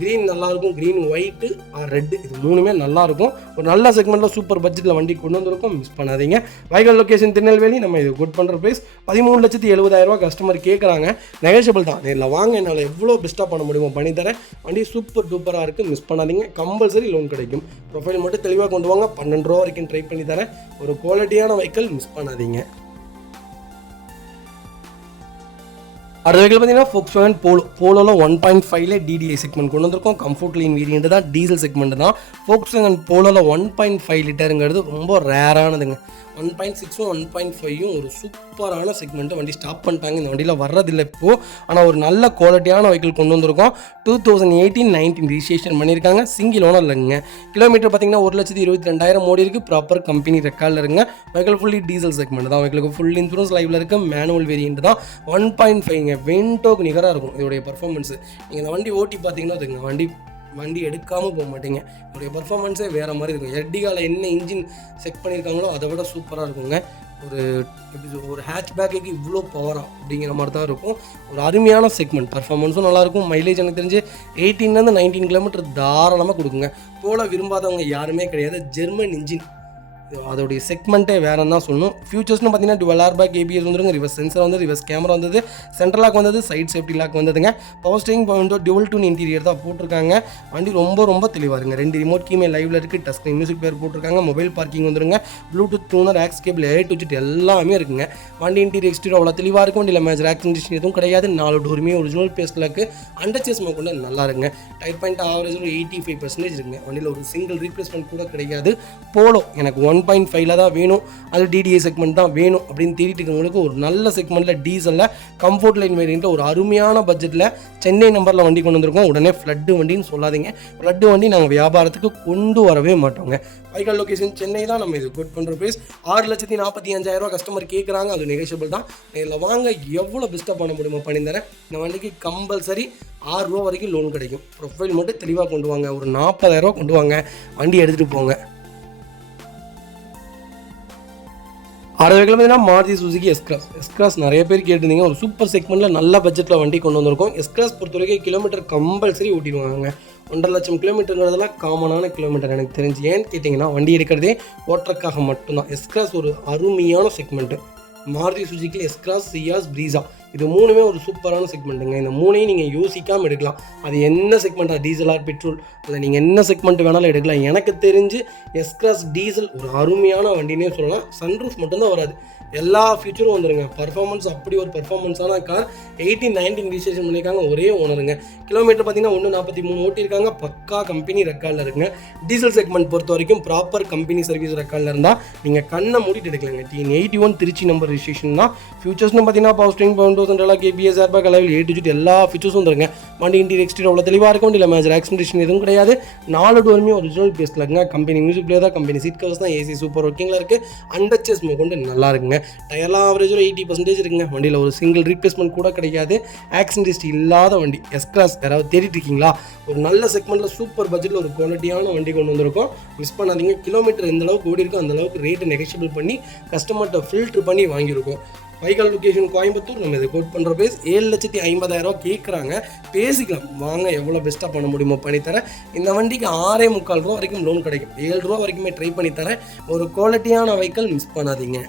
க்ரீன் நல்லாயிருக்கும். க்ரீன், ஒயிட்டு, ரெட்டு, இது 3மே நல்லாயிருக்கும். ஒரு நல்ல செக்மெண்ட்டில் சூப்பர் பட்ஜெட்டில் வண்டி கொண்டு வந்திருக்கோம், மிஸ் பண்ணாதீங்க. Vehicle location Tirunelveli. நம்ம இது குட் பண்ணுற ப்ரைஸ் 13,70,000 கஸ்டமர் கேட்குறாங்க. நெகோஷியபிள் தான். இதில் வாங்க, என்னால் எவ்வளோ பெஸ்ட்டாக பண்ண முடியுமோ பண்ணித்தரேன். வண்டி சூப்பர் டூப்பராக இருக்குது, மிஸ் பண்ணாதீங்க. கம்பல்சரி லோன் கிடைக்கும். ப்ரொஃபைல் மட்டும் தெளிவாக கொண்டு வாங்க. 12 ரூபா வரைக்கும் ட்ரை பண்ணி தரேன். ஒரு குவாலிட்டியான வெஹிக்கிள், மிஸ் பண்ணாதீங்க. அடுத்த வெஹிக்கிள் பார்த்தீங்கன்னா Volkswagen போலோவில் 1.5ல DDI செக்மெண்ட் கொண்டு வந்திருக்கோம். கம்ஃபர்ட் லைன் வேரியண்ட் தான், டீசல் செக்மெண்ட் தான். Volkswagen போலோவில் 1.5 லிட்டருங்கிறது ரொம்ப ரேரானதுங்க. 1.6ம் 1.5ம் ஒரு சூப்பரான செக்மெண்ட்டு. வண்டி ஸ்டாப் பண்ணிட்டாங்க, இந்த வண்டியில் வர்றதில்லை இப்போது. ஆனால் ஒரு நல்ல குவாலிட்டியான வெஹிக்கிள் கொண்டு வந்திருக்கோம். 2018-19 ரிஜிஸ்ட்ரேஷன் பண்ணியிருக்காங்க. சிங்கிள் ஓனர் இல்லைங்க. கிலோமீட்டர் பார்த்தீங்கன்னா 1,22,000 ஓடி இருக்குது. ப்ராப்பர் கம்பெனி ரெக்கார்டில் இருக்குங்க. வெஹிக்கிள் ஃபுல்லி டீசல் செக்மெண்ட் தான். வெஹிக்கிளுக்கு ஃபுல் இன்சூரன்ஸ் லைவில் இருக்குது. மேனுவல் வேரியண்ட் தான். 1.5ங்க. வென்டோக்கு நிகராக இருக்கும் இதோடைய பர்ஃபார்மன்ஸு. நீங்கள் இந்த வண்டி ஓட்டி பார்த்தீங்கன்னா அதுங்க வண்டி எடுக்காமல் போக மாட்டீங்க. இதோடைய பர்ஃபார்மன்ஸே வேறு மாதிரி இருக்கும். எர்டிகாவில் என்ன இன்ஜின் செக் பண்ணியிருக்காங்களோ அதை விட சூப்பராக இருக்குங்க. ஒரு ஹேட்ச்பேக்கு இவ்வளோ பவரா அப்படிங்கிற மாதிரி தான் இருக்கும். ஒரு அருமையான செக்மெண்ட். பர்ஃபார்மன்ஸும் நல்லாயிருக்கும். மைலேஜ் எனக்கு தெரிஞ்சு 18 19 கிலோமீட்டர் தாராளமாக கொடுக்குங்க. போல விரும்பாதவங்க யாருமே கிடையாது. ஜெர்மன் இன்ஜின், அதோடைய செக்மெண்ட்டே வேறு தான் சொல்லணும். ஃபியூச்சர்ஸ்னு பார்த்தீங்கன்னா டுவல் ஏர் பேக், ஏபிஎஸ் வந்துருங்க, ரிவர்ஸ் சென்சர் வந்து, ரிவர்ஸ் கேமரா வந்தது, சென்ட்ரல் லாக் வந்தது, சைட் சேஃப்டி லாக் வந்ததுங்க. Power steering, power window, dual tone interior தான் போட்டிருக்காங்க. வண்டி ரொம்ப தெளிவாக இருங்க. 2 ரிமோட் கீமே லைவில் இருக்குது. டச் ஸ்க்ரீன் மியூசிக் பிளேயர் போட்டிருக்காங்க. மொபைல் பார்க்கிங் வந்துருங்க. Bluetooth tuner, aux cable, A to Z எல்லாமே இருக்குங்க. வண்டி இன்டீரியர் எக்ஸ்டீரியர் அவ்வளோ தெளிவாக இருக்கும். வண்டியில் மேஜர் ஆக்சிடென்ட் எதுவும் கிடையாது. 4 டோருமே ஒரிஜினல் பேஸ்ட்டில் இருக்குது. அண்டர்ச்சேஸ் கொண்டு நல்லா இருங்க. டயர் பாயிண்ட் ஆவரேஜ் ஒரு 85% இருக்குங்க. வண்டியில் ஒரு சிங்கிள் ரீப்ளேஸ்மெண்ட் கூட கிடையாது. போலோ எனக்கு 1.5ல தான் வேணும், அது DDI செக்மெண்ட் தான் வேணும் அப்படின்னு தேடிட்டு இருக்கவங்களுக்கு ஒரு நல்ல செக்மெண்ட்டில் டீசலில் கம்ஃபர்ட் லைன் வேரியண்ட்டில் ஒரு அருமையான பட்ஜெட்டில் சென்னை நம்பரில் வண்டி கொண்டு வந்திருக்கோம். உடனே ஃப்ளட்டு வண்டின்னு சொல்லாதீங்க. ஃப்ளட்டு வண்டி நாங்கள் வியாபாரத்துக்கு கொண்டு வரவே மாட்டோங்க. வெஹிக்கிள் லொக்கேஷன் சென்னை தான். நம்ம இது கோட் பண்ணுற ப்ரைஸ் 6,45,000 கஸ்டமர் கேட்குறாங்க. அது நெகோஷியபிள் தான். இதில் வாங்க, எவ்வளோ பெஸ்ட்டாக பண்ண முடியுமோ பண்ணி தரேன். இந்த வண்டிக்கு கம்பல்சரி 6 ரூபா வரைக்கும் லோன் கிடைக்கும். ப்ரொஃபைல் மட்டும் தெளிவாக கொண்டு வாங்க. ஒரு 40,000 கொண்டு வாங்க, வண்டி எடுத்துகிட்டு போங்க. அடுத்த பார்த்தீங்கன்னா மாருதி சுசுகி எஸ்கிராஸ் நிறைய பேர் கேட்டிருந்தீங்க. ஒரு சூப்பர் செக்மெண்ட்டில் நல்ல பட்ஜெட்டில் வண்டி கொண்டு வந்திருக்கோம். எஸ்கிராஸ் பொறுத்த வரைக்கும் கிலோமீட்டர் கம்பல்சரி ஓட்டிடுவாங்க. 1,50,000 கிலோமீட்டருங்கிறதெல்லாம் காமனான கிலோமீட்டர் எனக்கு தெரிஞ்சு. ஏன்னு கேட்டிங்கன்னா வண்டி எடுக்கிறதே ஓட்டுறதுக்காக மட்டும்தான். எஸ்கிராஸ் ஒரு அருமையான segment. Maruti Suzuki S Cross, Ciaz, Brezza இது மூணுமே ஒரு சூப்பரான செக்மெண்ட்டுங்க. இந்த மூணையும் நீங்கள் யோசிக்காமல் எடுக்கலாம். அது என்ன செக்மெண்ட்டாக, டீசல் ஆர் பெட்ரோல், இல்லை நீங்கள் என்ன செக்மெண்ட் வேணாலும் எடுக்கலாம். எனக்கு தெரிஞ்சு எஸ்கிராஸ் டீசல் ஒரு அருமையான வண்டினே சொல்லலாம். சன்ரூஃப் மட்டும்தான் வராது, எல்லா ஃபீச்சரும் வந்துருங்க. பர்ஃபார்மன்ஸ் அப்படி ஒரு பர்ஃபார்மன்ஸான கார். 18-19 ரிஜிஸ்ட்ரேஷன் பண்ணியிருக்காங்க, ஒரே ஓனருங்க. கிலோமீட்டர் பார்த்தீங்கன்னா 143 ஓட்டியிருக்காங்க. பக்கா கம்பெனி ரெக்கார்டில் இருக்குங்க. டீசல் செக்மெண்ட் பொறுத்த வரைக்கும் ப்ராப்பர் கம்பெனி சர்வீஸ் ரெக்கார்டில் இருந்தால் நீங்கள் கண்ணை மூடிட்டு எடுக்கலாங்க. TN81 திருச்சி நம்பர் ரிஜிஸ்ட்ரேஷன் தான். ஃபியூச்சர்ஸ்னு பார்த்தீங்கன்னா power steering, 1000 KBS, airbag, alloy wheel A to Z எல்லா ஃபீச்சர்ஸும் வந்துருங்க. வண்டி இன்டீரியர் எக்ஸ்டீரியர் அவ்வளோ தெளிவாக இருக்கும். வண்டியில் மேஜர் ஆக்சிடென்டேஷன் எதுவும் கிடையாது. 4 டோருமே ஒரிஜினல் பேஸில் இருக்குங்க. கம்பெனி மியூசிக் பிளேயர் தான், கம்பெனி சீட் கவர்ஸ் தான், AC சூப்பர் ஒர்க்கிங்கில் இருக்குது. அண்டச்சஸ் கொண்டு நல்லா இருக்குங்க. டயர்லாம் ஆவரேஜ் ஒரு 80% இருக்குங்க. வண்டியில் ஒரு சிங்கிள் ரீப்ளேஸ்மெண்ட் கூட கிடையாது. ஆக்சிடென்ட் ஹிஸ்ட்ரி இல்லாத வண்டி. எஸ்கிராஸ் யாராவது தேடிட்டு இருக்கீங்களா? ஒரு நல்ல செக்மெண்ட்டில் சூப்பர் பட்ஜெட்டில் ஒரு குவாலிட்டியான வண்டி கொண்டு வந்திருக்கோம். மிஸ் பண்ணாதீங்க. கிலோமீட்டர் எந்த அளவுக்கு ஓடி இருக்கோ அந்த அளவுக்கு ரேட்டு நெகஷியபிள் பண்ணி கஸ்டமர்கிட்ட ஃபில்ட்ரு பண்ணி வாங்கியிருக்கோம். வைகால் லொக்கேஷன் கோயம்புத்தூர். நம்ம இதை கோட் பண்ணுற ப்ரைஸ் 7,50,000 கேட்குறாங்க. பேசிக்கலாம் வாங்க, எவ்வளோ பெஸ்ட்டாக பண்ண முடியுமோ பண்ணித்தரேன். இந்த வண்டிக்கு 6.25 ரூபா வரைக்கும் லோன் கிடைக்கும். 7 ரூபா வரைக்குமே ட்ரை பண்ணித்தரேன். ஒரு குவாலிட்டியான வெஹிக்கிள் மிஸ் பண்ணாதீங்க.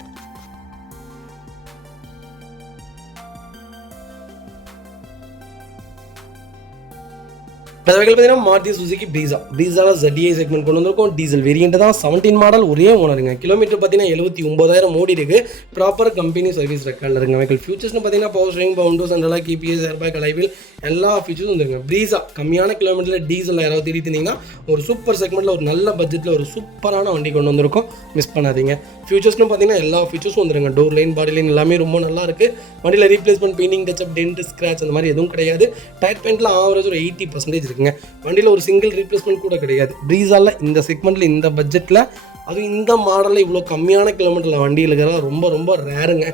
பார்த்தீங்கன்னா மாருதி சுசுகி ப்ரீஸாவில் ZDI செக்மெண்ட் கொண்டு வந்திருக்கோம். டீசல் வேரியண்ட் தான். 17 மாடல், ஒரே ஓனருங்க. கிலோமீட்டர் பார்த்தீங்கன்னா 79,000 ஓடி இருக்கு. ப்ராப்பர் கம்பெனி சர்வீஸ் ரெக்கார்டில் இருக்குங்க. வெஹிக்கிள் ஃபியூச்சர்ஸ்னு பார்த்தீங்கன்னா power steering, 1000 KBS, airbag, alloy wheel எல்லா ஃபீச்சர்ஸும் வந்துருங்க. ப்ரீஸா கம்மியான கிலோமீட்டரில் டீசல் யாராவது தேடி இருந்தீங்கன்னா ஒரு சூப்பர் செக்மெண்ட்டில் ஒரு நல்ல பட்ஜெட்டில் ஒரு சூப்பரான வண்டி கொண்டு வந்திருக்கோம். மிஸ் பண்ணாதீங்க. ஃபியூச்சர்ஸ்னு பார்த்தீங்கன்னா எல்லா ஃபீச்சர்ஸும் வந்துருங்க. டோர் லைன், பாடி லைன் எல்லாமே ரொம்ப நல்லா இருக்குது. வண்டியில் replacement, painting, touch up, dent, scratch அந்த மாதிரி எதுவும் கிடையாது. டயர் பெயிண்டில் ஆவரேஜ் ஒரு 80% இருக்குங்க. வண்டியில் ஒரு சிங்கிள் ரீப்ளேஸ்மெண்ட் கூட கிடையாது. ப்ரீஸாவில் இந்த செக்மெண்ட்டில் இந்த பட்ஜெட்டில் அதுவும் இந்த மாடலில் இவ்வளோ கம்மியான கிலோமீட்டரில் வண்டி இருக்கிறதா ரொம்ப ரொம்ப ரேருங்க.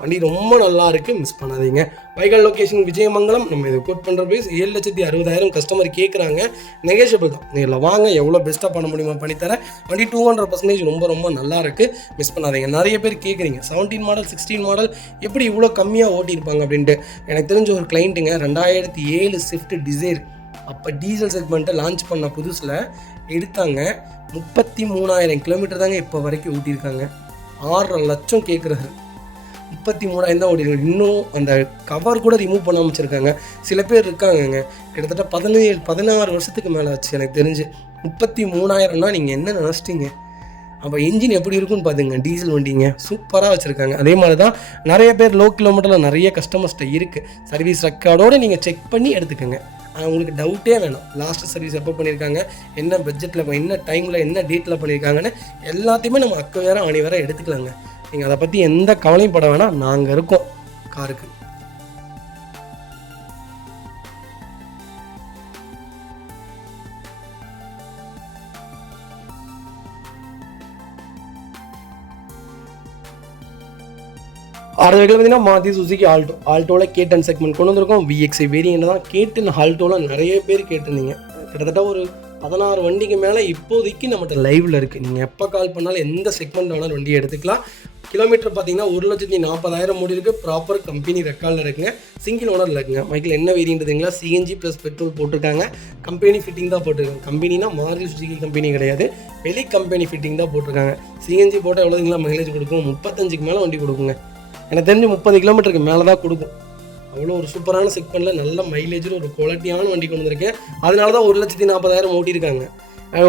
வண்டி ரொம்ப நல்லா இருக்குது, மிஸ் பண்ணாதீங்க. வைகால் லொக்கேஷன் விஜயமங்கலம். நம்ம இதை கோட் பண்ணுற ப்ரைஸ் 7,60,000 கஸ்டமர் கேட்குறாங்க. நெகோஷியபிள் தான். நீங்கள் வாங்க, எவ்வளோ பெஸ்ட்டாக பண்ண முடியுமா பண்ணித்தரேன். வண்டி 200% ரொம்ப ரொம்ப நல்லா இருக்குது, மிஸ் பண்ணாதீங்க. நிறைய பேர் கேட்குறீங்க 17 மாடல் 16 மாடல் எப்படி இவ்வளோ கம்மியாக ஓட்டியிருப்பாங்க அப்படின்ட்டு. எனக்கு தெரிஞ்ச ஒரு கிளைண்ட்டுங்க 2007 ஸ்விஃப்ட் டிசைர் அப்போ டீசல் செக்மெண்ட்டை லான்ச் பண்ண புதுசில் எடுத்தாங்க. 33,000 கிலோமீட்டர் தாங்க இப்போ வரைக்கும் ஓட்டியிருக்காங்க. 6 லட்சம் கேட்குறாரு. 33,000 தான் ஓட்டிருக்காங்க. இன்னும் அந்த கவர் கூட ரிமூவ் பண்ணாமல் வச்சுருக்காங்க. சில பேர் இருக்காங்கங்க கிட்டத்தட்ட 16 வருஷத்துக்கு மேலே ஆச்சு எனக்கு தெரிஞ்சு. 33,000னா நீங்கள் என்ன நினச்சிட்டீங்க? அப்போ இன்ஜின் எப்படி இருக்குன்னு பார்த்துங்க. டீசல் வண்டிங்க சூப்பராக வச்சுருக்காங்க. அதே மாதிரி தான் நிறைய பேர் லோ கிலோமீட்டரில் நிறைய கஸ்டமர்ஸ்ட்டை இருக்குது. சர்வீஸ் ரெக்கார்டோடு நீங்கள் செக் பண்ணி எடுத்துக்கோங்க. உங்களுக்கு டவுட்டே வேணாம். லாஸ்ட்டு சர்வீஸ் எப்போ பண்ணியிருக்காங்க, என்ன பட்ஜெட்டில், என்ன டைமில், என்ன டேட்டில் பண்ணியிருக்காங்கன்னு எல்லாத்தையுமே நம்ம அக்கு வேற ஆணி வேற எடுத்துக்கலாங்க. நீங்கள் அதை பற்றி எந்த கவலையும் பட வேணாம், நாங்கள் இருக்கோம் காருக்கு. அடுத்த வெஹிக்கிள் பார்த்தீங்கன்னா மாருதி சுசுகி ஆல்டோவில் K10 செக்மெண்ட் கொண்டு வந்திருக்கோம். VXI வேரியண்ட் தான். K10 ஆல்டோவில் நிறைய பேர் கேட்டிருந்தீங்க. கிட்டத்தட்ட ஒரு 16 வண்டிக்கு மேலே இப்போதைக்கு நம்மகிட்ட லைவில் இருக்குது. நீங்கள் எப்போ கால் பண்ணாலும் எந்த செக்மெண்ட் வேணாலும் வண்டியை எடுத்துக்கலாம். கிலோமீட்டர் பார்த்தீங்கன்னா 1,40,40,000 ஓடி இருக்குது. ப்ராப்பர் கம்பெனி ரெக்கார்டில் இருக்குங்க. சிங்கிள் ஓனரில் இருக்குங்க. மைக்கில் என்ன வேரியண்ட்டுங்களா, CNG ப்ளஸ் பெட்ரோல் போட்டிருக்காங்க. கம்பெனி ஃபிட்டிங் தான் போட்டிருக்காங்க. கம்பெனினா மாருதி சுசுகி கம்பெனி கிடையாது, வெளி கம்பெனி ஃபிட்டிங் தான் போட்டிருக்காங்க. CNG போட்டால் எவ்வளோங்களா மைலேஜ் கொடுக்கும்? 35க்கு மேலே வண்டி கொடுக்குங்க. எனக்கு தெரிஞ்சு 30 கிலோமீட்டருக்கு மேலே தான் கொடுக்கும். அவ்வளோ ஒரு சூப்பரான செக்மெண்ட்டில் நல்ல மைலேஜில் ஒரு குவாலிட்டியான வண்டி கொண்டு வந்திருக்கேன். அதனால தான் 1,40,40,000 ஓட்டியிருக்காங்க.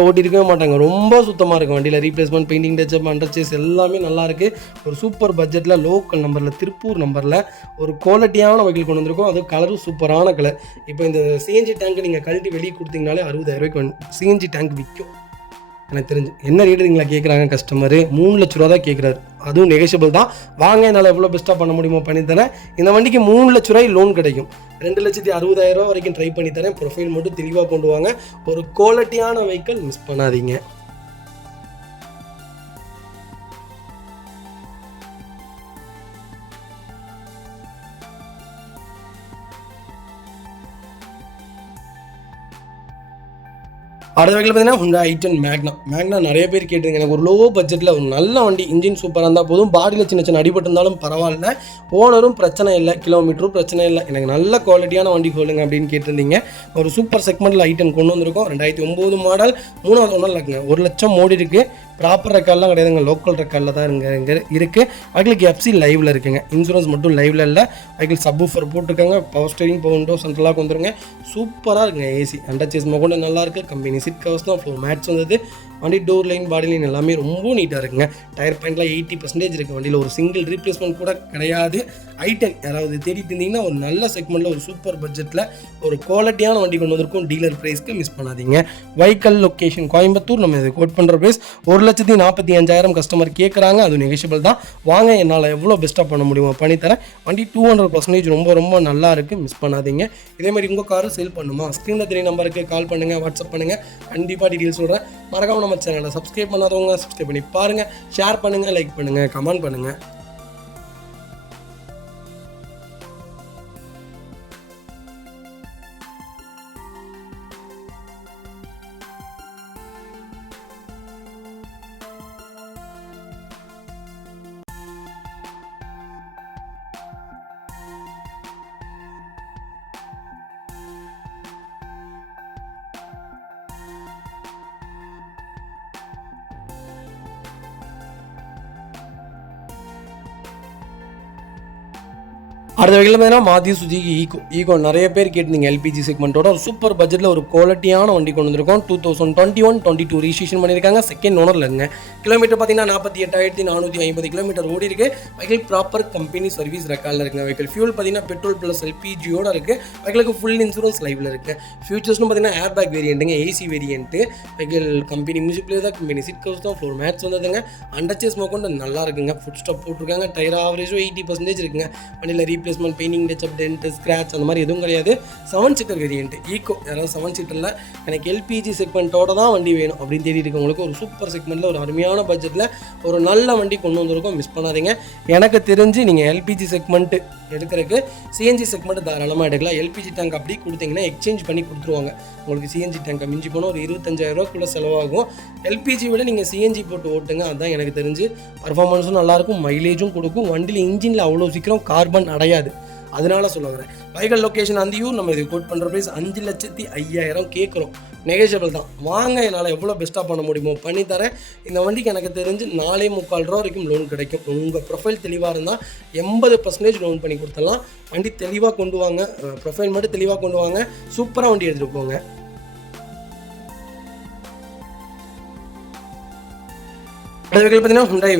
ஓட்டியிருக்கவே மாட்டாங்க. ரொம்ப சுத்தமாக இருக்கும். வண்டியில் ரீப்ளேஸ்மெண்ட், பெயிண்டிங், டச்சப், அண்டர்சேஸ் எல்லாமே நல்லாயிருக்கு. ஒரு சூப்பர் பட்ஜெட்டில் லோக்கல் நம்பரில், திருப்பூர் நம்பரில் ஒரு குவாலிட்டியான வெஹிக்கிள் கொண்டு வந்திருக்கோம். அது கலரும் சூப்பரான கலர். இப்போ இந்த CNG டேங்க் நீங்கள் கழட்டி வெளியே கொடுத்தீங்கனாலே 60,000 CNG டேங்க் விற்கும். எனக்கு தெரிஞ்சு என்ன ரேட்டுங்களா கேட்குறாங்க கஸ்டமரு? 3 லட்ச ரூபா தான் கேட்குறாரு. அதுவும் நெகோஷியபிள் தான். வாங்க, என்னால் எவ்வளோ பெஸ்ட்டாக பண்ண முடியுமோ பண்ணித்தரேன். இந்த வண்டிக்கு 3 லட்ச ரூபாய் லோன் கிடைக்கும். 2,60,000 வரைக்கும் ட்ரை பண்ணித்தரேன். ப்ரொஃபைல் மட்டும் தெளிவாக கொண்டு வாங்க. ஒரு குவாலிட்டியான வெஹிக்கிள் மிஸ் பண்ணாதீங்க. அடுத்த வகையில் பார்த்தீங்கன்னா Hyundai i10 மேக்னா நிறைய பேர் கேட்டுருங்க. எனக்கு ஒரு லோ பட்ஜெட்டில் ஒரு நல்ல வண்டி, இன்ஜின் சூப்பராக இருந்தால் போதும், பாடியில் சின்ன சின்ன அடிபட்டு இருந்தாலும் பரவாயில்ல, ஓனரும் பிரச்சனை இல்லை, கிலோமீட்டரும் பிரச்சனை இல்லை, எனக்கு நல்ல குவாலிட்டியான வண்டி சொல்லுங்க அப்படின்னு கேட்டிருந்தீங்க. ஒரு சூப்பர் செக்மெண்ட்டில் i10 கொண்டு வந்திருக்கோம். 2009 மாடல், 3வது ஓனர் இருக்குங்க. 1 லட்சம் ஓடி இருக்குது. ப்ராப்பர் ரெக்கார்ட்லாம் கிடையாதுங்க, லோக்கல் ரெக்கார்டில் தான் இங்கே இருக்குது. வெஹிக்கிளுக்கு எஃப்சி லைவில் இருக்குங்க, இன்சூரன்ஸ் மட்டும் லைவில் இல்லை. வெஹிக்கிள் சப்வூஃபர் போட்டிருக்காங்க, பவர் ஸ்டீரிங், பவர் விண்டோ, சென்ட்ரலாக வந்துருங்க. சூப்பராக இருக்குங்க. ஏசி அண்டர் சேஸ் கூட நல்லாயிருக்கு. கம்பெனி சீட் கவர்ஸ் தான், ஃப்ளோர் மேட்ஸ் வந்தது. வண்டி டோர் லைன், பாடி லைன் எல்லாமே ரொம்ப நீட்டாக இருக்குங்க. டயர் பாயிண்ட்லாம் 80% இருக்குது. வண்டியில் ஒரு சிங்கிள் ரீப்ளேஸ்மெண்ட் கூட கிடையாது. i10 யாராவது தேடிட்டு இருந்தீங்கன்னா ஒரு நல்ல செக்மெண்ட்டில் ஒரு சூப்பர் பட்ஜெட்டில் ஒரு குவாலிட்டியான வண்டி கொண்டு வந்திருக்கும். டீலர் ப்ரைஸ்க்கு மிஸ் பண்ணாதீங்க. Vehicle location Coimbatore. நம்ம இது கோட் பண்ணுற ப்ரைஸ் 1,45,000 கஸ்டமர் கேட்குறாங்க. அது நெகோஷியபிள் தான். வாங்க, என்னால் எவ்வளோ பெஸ்ட்டாக பண்ண முடியுமோ பண்ணித்தரேன். வண்டி 200% ரொம்ப ரொம்ப நல்லா இருக்குது, மிஸ் பண்ணாதீங்க. இதேமாதிரி உங்கள் காரும் சேல் பண்ணுமா? ஸ்க்ரீனில் 3 நம்பருக்கு கால் பண்ணுங்கள், வாட்ஸ்அப் பண்ணுங்கள். கண்டிப்பாக டீட்டெயில்ஸ் சொல்கிறேன். மறக்காம நம்ம சேனலை சப்ஸ்கிரைப் பண்ணாதவங்க சப்ஸ்கிரைப் பண்ணி பாருங்கள். ஷேர் பண்ணுங்கள், லைக் பண்ணுங்கள், கமெண்ட் பண்ணுங்கள். அடுத்த வகையில் பார்த்தீங்கன்னா மாருதி சுசுகி ஈகோ நிறைய பேர் கேட்டிருந்தீங்க. எல்பிஜி செக்மெண்ட்டோட ஒரு சூப்பர் பட்ஜெட்டில் ஒரு குவாலிட்டியான வண்டி கொண்டு வந்திருக்கோம். 2021-22 ரிஜிஸ்ட்ரேஷன் பண்ணியிருக்காங்க. செகண்ட் ஓனரில் இருங்க. கிலோமீட்டர் பார்த்தீங்கன்னா 48,450 கிலோமீட்டர் ஓடி இருக்குது. வெஹிக்கிள் ப்ராப்பர் கம்பெனி சர்வீஸ் ரெக்கார்டில் இருக்குங்க. வெஹிக்கிள் ஃபியூல் பார்த்தீங்கன்னா பெட்ரோல் ப்ளஸ் எல்பிஜியோட இருக்குது. வெஹிக்கிளுக்கு ஃபுல் இன்சூரன்ஸ் லைவில் இருக்குது. ஃபியூச்சர்ஸ்னு பார்த்தீங்கன்னா ஏர் பேக் வேரியண்ட்டுங்க, AC variant. Vehicle company music player தான், கம்பெனி சீட் கவர்ஸ் தான், ஃப்ளோர் மேட்ஸ் வந்ததுங்க. அண்டர் சேஸ் கொண்டு நல்லா இருக்குங்க. ஃபுட் ஸ்டாப் போட்டிருக்காங்க. டயர் ஆவரேஜும் 80% இருக்குங்க. வண்டியில் replacement, painting, touch up, dent, scratch அந்த மாதிரி எதுவும் கிடையாது. 7 சீட்டர் வேரியண்ட் ஈகோ. யாராவது 7 சீட்டரில் எனக்கு எல்பிஜி செக்மெண்ட்டோட தான் வண்டி வேணும் அப்படின்னு தேடிட்டு இருக்கவங்களுக்கு ஒரு சூப்பர் செக்மெண்ட்டில் ஒரு அருமையான பட்ஜெட்டில் ஒரு நல்ல வண்டி கொண்டு வந்திருக்கோம், மிஸ் பண்ணாதீங்க. எனக்கு தெரிஞ்சு நீங்கள் எல்பிஜி செக்மெண்ட்டு எடுக்கிறதுக்கு சிஎன்ஜி செக்மெண்ட் தாராளமாக எடுக்கலாம். எல்பிஜி டேங்க் அப்படி கொடுத்தீங்கன்னா எக்ஸ்சேஞ்ச் பண்ணி கொடுத்துருவாங்க. உங்களுக்கு சிஎன்ஜி டேங்கை மிஞ்சி போனால் ஒரு 25,000 செலவாகும். எல்பிஜி விட நீங்கள் சிஎன்ஜி போட்டு ஓட்டுங்க, அதுதான் எனக்கு தெரிஞ்சு பர்ஃபார்மன்ஸும் நல்லாயிருக்கும், மைலேஜும் கொடுக்கும். வண்டியில் இன்ஜினில் அவ்வளோ சீக்கிரம் கார்பன் அடையாது, அதனால சொல்ல வரேன். Vehicle location Anthiyur. நம்ம இது கோட் பண்ணுற ப்ரைஸ் 5,05,000 கேட்குறோம். நெகோஷியபிள் தான். வாங்க, என்னால் எவ்வளோ பெஸ்ட்டாக பண்ண முடியுமோ பண்ணித்தரேன். இந்த வண்டிக்கு எனக்கு தெரிஞ்சு 4,45,000 வரைக்கும் லோன் கிடைக்கும். உங்கள் ப்ரொஃபைல் தெளிவாக இருந்தால் 80% லோன் பண்ணி கொடுத்துடலாம். வண்டி தெளிவாக கொண்டு வாங்க, ப்ரொஃபைல் மட்டும் தெளிவாக கொண்டு வாங்க, சூப்பராக வண்டி எடுத்துகிட்டு போங்க. அதுக்கு பார்த்தீங்கன்னா Hyundai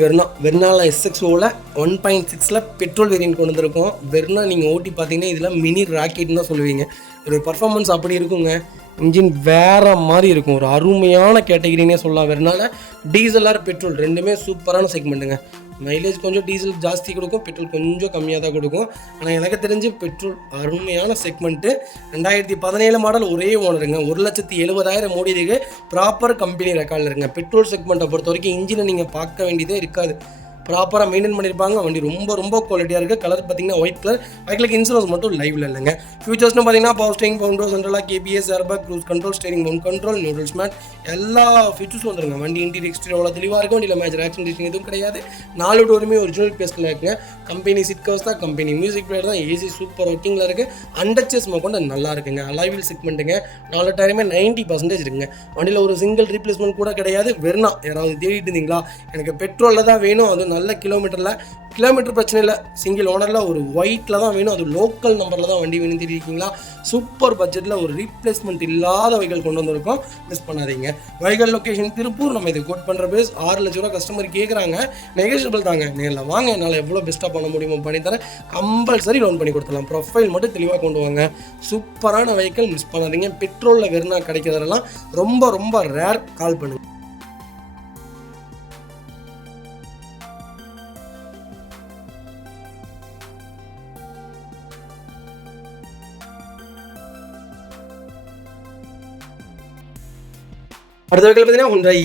வெர்னாவில் SXOவில் 1.6 பெட்ரோல் வேரியன்ட் கொண்டு வந்திருக்கோம். வெர்னா நீங்கள் ஓட்டி பார்த்தீங்கன்னா இதில் மினி ராக்கெட்னு தான் சொல்லுவீங்க. ஒரு பர்ஃபார்மன்ஸ் அப்படி இருக்குங்க. இன்ஜின் வேறு மாதிரி இருக்கும். ஒரு அருமையான கேட்டகிரினே சொல்லலாம். வெர்னால டீசல் ஆர் பெட்ரோல் ரெண்டுமே சூப்பரான செக்மெண்ட்டுங்க. மைலேஜ் கொஞ்சம் டீசல் ஜாஸ்தி கொடுக்கும், பெட்ரோல் கொஞ்சம் கம்மியாக தான் கொடுக்கும். ஆனால் எனக்கு தெரிஞ்சு பெட்ரோல் அருமையான செக்மெண்ட்டு. 2017 மாடல், ஒரே ஓனருங்க. 1,70,000 ஓடி இருக்கு. ப்ராப்பர் கம்பெனி ரெக்கார்டில் இருக்குங்க. பெட்ரோல் செக்மெண்ட்டை பொறுத்த வரைக்கும் இன்ஜினை நீங்கள் பார்க்க வேண்டியதே இருக்காது. ப்ராப்பராக மெயின்டைன் பண்ணியிருப்பாங்க. வண்டி ரொம்ப ரொம்ப குவாலிட்டியாக இருக்குது. கலர் பார்த்தீங்கன்னா ஒயிட் கலர். வெஹிக்கிளுக்கு இன்சூரன்ஸ் மட்டும் லைவில் இல்லைங்க. ஃபியூச்சர்ஸ்னு பார்த்தீங்கன்னா power steering, power window, central lock KBS, airbag, cruise control, steering mount control, neutral mat, எல்லா ஃபீச்சர்ஸும் வந்துருங்க. வண்டி இன்டீரியர் எக்ஸ்டீரியர் அவ்வளோ தெளிவாக இருக்கும். வண்டியில் மேஜர் ஆக்சிடென்ட் எதுவும் கிடையாது. 4 டோருமே ஒரிஜினல் பேஸ்டில் இருக்குங்க. கம்பெனி சீட் கவர்ஸ் தான், கம்பெனி மியூசிக் பிளேயர் தான், ஏசி சூப்பர் ஒர்க்கிங்கில் இருக்குது. அண்டர் சேஸ் கொண்டு நல்லா இருக்குங்க. அலாய்வில் செக்மெண்ட்டுங்க. 4 டயருமே 90% இருக்குங்க. வண்டியில் ஒரு சிங்கிள் ரீப்ளேஸ்மெண்ட் கூட கிடையாது. வெர்னா யாராவது தேடிட்டு இருந்தீங்களா, எனக்கு பெட்ரோலில் தான் வேணும், அது நல்ல கிலோமீட்டர் பிரச்சனை இல்லை, சிங்கிள் ஓனரில் ஒரு ஒயிட்டில் தான் வேணும், அது லோக்கல் நம்பரில் தான் வண்டி வேணும் தெரிவிக்கீங்களா, சூப்பர் பட்ஜெட்டில் ஒரு ரீப்ளேஸ்மெண்ட் இல்லாத வெஹிக்கிள் கொண்டு வந்திருக்கோம், மிஸ் பண்ணாதீங்க. Vehicle location Tiruppur. நம்ம இது கோட் பண்ணுற பேஸ் 6 லட்ச ரூபா கஸ்டமர் கேட்குறாங்க. நெகோஷியபிள் தாங்க. நேரில் வாங்க, என்னால் எவ்வளோ பெஸ்ட்டாக பண்ண முடியுமோ பண்ணித்தரேன். கம்பல்சரி லோன் பண்ணி கொடுத்துடலாம். ப்ரொஃபைல் மட்டும் தெளிவாக கொண்டு வாங்க. சூப்பரான வெஹிக்கிள், மிஸ் பண்ணாதீங்க. பெட்ரோலில் வெறுனா கிடைக்கிறதெல்லாம் ரொம்ப ரொம்ப ரேர். கால் பண்ணுங்கள். அடுத்த வகையில் பார்த்தீங்கன்னா ஹுண்டாய்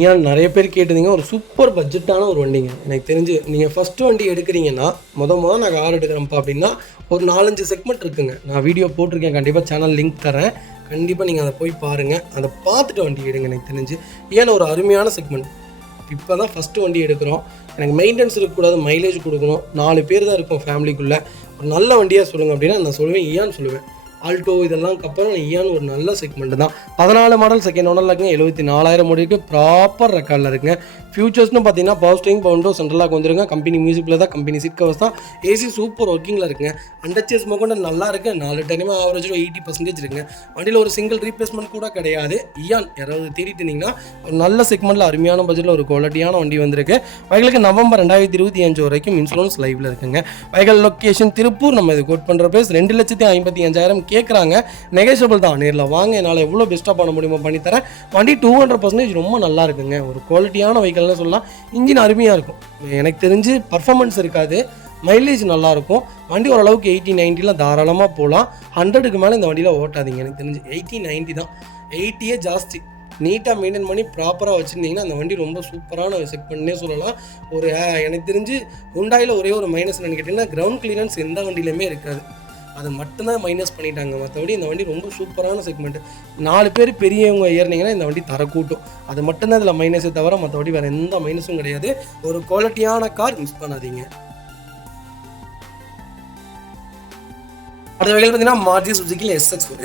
இயான் நிறைய பேர் கேட்டிருந்தீங்க. ஒரு சூப்பர் பட்ஜெட்டான ஒரு வண்டிங்க. எனக்கு தெரிஞ்சு நீங்கள் ஃபஸ்ட்டு வண்டி எடுக்கிறீங்கன்னா மொதல் நான் கார் எடுக்கிறேன்ப்பா அப்படின்னா ஒரு 4-5 செக்மெண்ட் இருக்குங்க. நான் வீடியோ போட்டிருக்கேன், கண்டிப்பாக சேனல் லிங்க் தரேன். கண்டிப்பாக நீங்கள் அதை போய் பாருங்கள். அதை பார்த்துட்டு வண்டி எடுங்க. எனக்கு தெரிஞ்சு ஏன்னா ஒரு அருமையான செக்மெண்ட். இப்போ தான் ஃபஸ்ட்டு வண்டி எடுக்கிறோம். எனக்கு மெயின்டெனன்ஸ் இருக்கக்கூடாது, மைலேஜ் கொடுக்கணும், 4 பேர் தான் இருக்கும் ஃபேமிலிக்குள்ளே. ஒரு நல்ல வண்டியாக சொல்லுங்கள் அப்படின்னா நான் சொல்லுவேன் இயான் சொல்லுவேன். ஆல்டோ இதெல்லாம் அப்புறம் இயான் ஒரு நல்ல செக்மெண்ட் தான். 14 மாடல் செகண்ட் ஓனரில் இருக்குங்க. 74,000 ஓடிருக்கு. ப்ராப்பர் ரெக்கார்டில் இருக்குங்க. ஃபியூச்சர்ஸ்னு பார்த்தீங்கன்னா பவர் ஸ்டீரிங், பவர் விண்டோ, சென்ட்ரலாக வந்துருங்க. கம்பெனி மியூசிக்கில் தான், கம்பெனி சீட் கவர்ஸ் தான். ஏசி சூப்பர் ஒர்க்கிங்கில் இருக்குங்க. அண்டர்ச்சேஸ் மொக்கொண்டு நல்லா இருக்குது. 4 டைமே ஆவரேஜ் 80% இருக்குங்க. வண்டியில் ஒரு சிங்கிள் ரீப்ளேஸ்மெண்ட் கூட கிடையாது. இயான் யாராவது தேடிட்டு இருந்தீங்கன்னா ஒரு நல்ல செக்மெண்ட்டில் அருமையான பட்ஜெட்டில் ஒரு குவாலிட்டியான வண்டி வந்திருக்கு. வைகளுக்கு நவம்பர் 2025 வரைக்கும் இன்சூரன்ஸ் லைவில் இருக்குங்க. வைகள் லொக்கேஷன் திருப்பூர். நம்ம இது கோட் பண்ணுற பிரைஸ் 2,55,000 கேட்குறாங்க. நெகோஷியபிள் தான். நேரில் வாங்க, என்னால் எவ்வளோ பெஸ்ட்டாக பண்ண முடியுமோ பண்ணித்தரேன். வண்டி 200% ரொம்ப நல்லா இருக்குங்க. ஒரு குவாலிட்டியான வெஹிக்கல்னு சொல்லலாம். இன்ஜின் அருமையாக இருக்கும். எனக்கு தெரிஞ்சு பர்ஃபார்மன்ஸ் இருக்காது, மைலேஜ் நல்லாயிருக்கும். வண்டி ஓரளவுக்கு 80-90 தாராளமாக போகலாம். 100க்கு மேலே இந்த வண்டியில் ஓட்டாதீங்க. எனக்கு தெரிஞ்சு 80-90 தான். 80 ஜாஸ்தி. நீட்டாக மெயின்டைன் பண்ணி ப்ராப்பராக வச்சுருந்தீங்கன்னா அந்த வண்டி ரொம்ப சூப்பரான செக் பண்ணே சொல்லலாம். ஒரு எனக்கு தெரிஞ்சு ஹுண்டாயில் ஒரே ஒரு மைனஸ் என்னன்னு கேட்டிங்கன்னா கிரவுண்ட் கிளியரன்ஸ் எந்த வண்டியிலுமே இருக்காது. அதை மட்டும்தான் மைனஸ் பண்ணிட்டாங்க. மற்றபடி இந்த வண்டி ரொம்ப சூப்பரான செக்மெண்ட். 4 பேர் பெரியவங்க ஏறினீங்கன்னா இந்த வண்டி தர கூட்டும். அது மட்டும்தான் இதில் மைனஸே தவிர மற்றபடி வேறு எந்த மைனஸும் கிடையாது. ஒரு குவாலிட்டியான கார் மிஸ் பண்ணாதீங்க. அடுத்த வகையில் பார்த்தீங்கன்னா மாருதி சுசுக்கியில்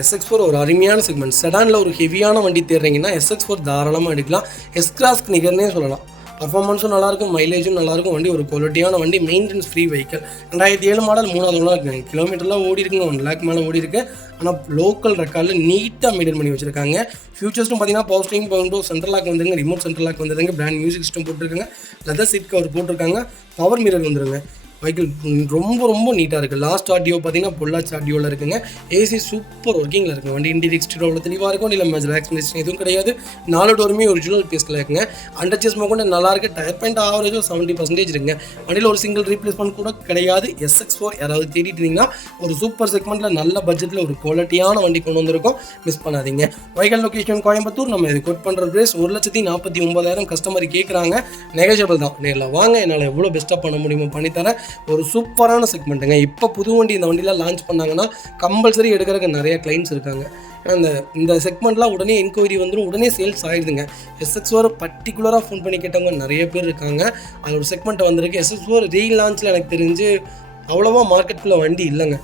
SX4 ஒரு அருமையான செக்மெண்ட். செடானில் ஒரு ஹெவியான வண்டி தேடுறீங்கன்னா SX4 தாராளமாக எடுக்கலாம். எஸ்கிராஸ்க்கு நிகர்னே சொல்லலாம். பர்ஃபார்மன்ஸும் நல்லாயிருக்கும், மைலேஜும் நல்லாயிருக்கும். வண்டி ஒரு குவாலிட்டியான வண்டி, மெயின்டெனன்ஸ் ஃப்ரீ வெஹிக்கல். 2007 மாடல் 3வது ஓனர் இருக்குங்க. கிலோமீட்டர்லாம் ஓடி இருக்குங்க, 1 லேக் மேலே ஓடி இருக்கு. ஆனால் லோக்கல் ரெக்கார்டில் நீட்டாக மெயின்டைன் பண்ணி வச்சிருக்காங்க. ஃபியூச்சர்ஸ்னு பார்த்தீங்கன்னா power steering, power window, central lock வந்துருங்க, ரிமோட் சென்ட்ரல் லாக் வந்துருங்க, பிராண்ட் மியூசிக் சிஸ்டம் போட்டிருக்காங்க, லெதர் சீட் கவர் போட்டிருக்காங்க, பவர் மிரர் வந்துருங்க. வெஹிக்கிள் ரொம்ப ரொம்ப நீட்டாக இருக்குது. லாஸ்ட் ஆடியோ பார்த்தீங்கன்னா பொள்ளாச்சி ஆடியோவில் இருக்குங்க. ஏசி சூப்பர் ஒர்க்கிங்கில் இருக்குங்க. வண்டி இன்டீரியர் எக்ஸ்டீரியர் தெளிவாக இருக்கும். இல்லை மேஜர் ஆக்சிடென்ட் எதுவும் கிடையாது. 4 டோருமே ஒரிஜினல் பீஸில் இருக்குங்க. அண்டர்ச்சேஸ் மொக்கொண்டு நல்லா இருக்குது. டயர் பாயிண்ட் ஆவரேஜும் 70% இருக்குங்க. வண்டியில் ஒரு சிங்கிள் ரீப்ளேஸ்மெண்ட் கூட கிடையாது. SX4 யாராவது தேடிட்டு இருந்தீங்கன்னா ஒரு சூப்பர் செக்மெண்ட்டில் நல்ல பட்ஜெட்டில் ஒரு குவாலிட்டியான வண்டி கொண்டு வந்திருக்கோம். மிஸ் பண்ணாதீங்க. Vehicle location Coimbatore. நம்ம இது கோட் பண்ணுற பிரைஸ் 1,49,000 கஸ்டமர் கேட்குறாங்க. நெகோஷியபிள் தான். நேரில் வாங்க, என்னால் எவ்வளோ பெஸ்ட்டாக பண்ண முடியுமோ பண்ணித்தரேன். ஒரு சூப்பரான செக்மெண்ட்டுங்க. இப்போ புது வண்டி இந்த வண்டியில் லான்ச் பண்ணாங்கன்னா கம்பல்சரி எடுக்கிறதுக்கு நிறைய கிளைண்ட்ஸ் இருக்காங்க. ஏன்னா இந்த செக்மெண்ட்லாம் உடனே என்கொயரி வந்துடும், உடனே சேல்ஸ் ஆகிடுதுங்க. SX4 பர்டிகுலராக ஃபோன் பண்ணி கேட்டவங்க நிறைய பேர் இருக்காங்க. அது ஒரு செக்மெண்ட் வந்திருக்கு. SX4 ரீலான்ச்சில் எனக்கு தெரிஞ்சு அவ்வளோவா மார்க்கெட்டுக்குள்ளே வண்டி இல்லைங்க.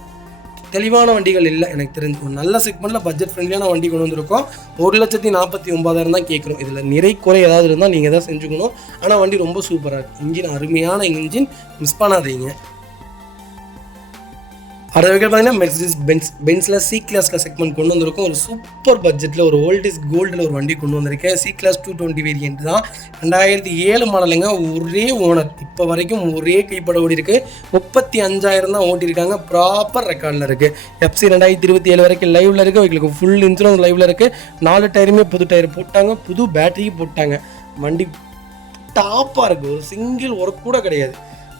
தெளிவான வண்டிகள் இல்லை எனக்கு தெரிஞ்சு. ஒரு நல்ல செக்மெண்ட்டில் பட்ஜெட் ஃப்ரெண்ட்லியான வண்டி கொண்டு வந்திருக்கோம். 1,49,000 தான் கேட்குறோம். இதில் நிறை குறை ஏதாவது இருந்தால் நீங்கள் தான் செஞ்சுக்கணும். ஆனால் வண்டி ரொம்ப சூப்பராக இருக்குது. இன்ஜின் அருமையான இன்ஜின், மிஸ் பண்ணாதீங்க. அடுத்த வகையில் பார்த்தீங்கன்னா மெர்சிடிஸ் பென்ஸில் சி கிளாஸில் செக்மெண்ட் கொண்டு வந்திருக்கும். ஒரு சூப்பர் பட்ஜெட்டில் ஒரு ஓல்ட் இஸ் கோல்டில் ஒரு வண்டி கொண்டு வந்திருக்கேன். சி கிளாஸ் 220 வேரியன்ட் தான். 2007 மாடலுங்க. ஒரே ஓனர், இப்போ வரைக்கும் ஒரே கைப்பட ஓடி இருக்குது. 35,000 தான் ஓட்டியிருக்காங்க. ப்ராப்பர் ரெக்கார்டில் இருக்குது. FC 2027 வரைக்கும் லைவில் இருக்குது. எங்களுக்கு ஃபுல் இன்சூரன்ஸ் லைவில் இருக்குது. 4 டயருமே புது டயர் போட்டாங்க, புது பேட்டரி போட்டாங்க. வண்டி டாப்பாக இருக்குது. ஒரு சிங்கிள் ஒர்க் கூட கிடையாது.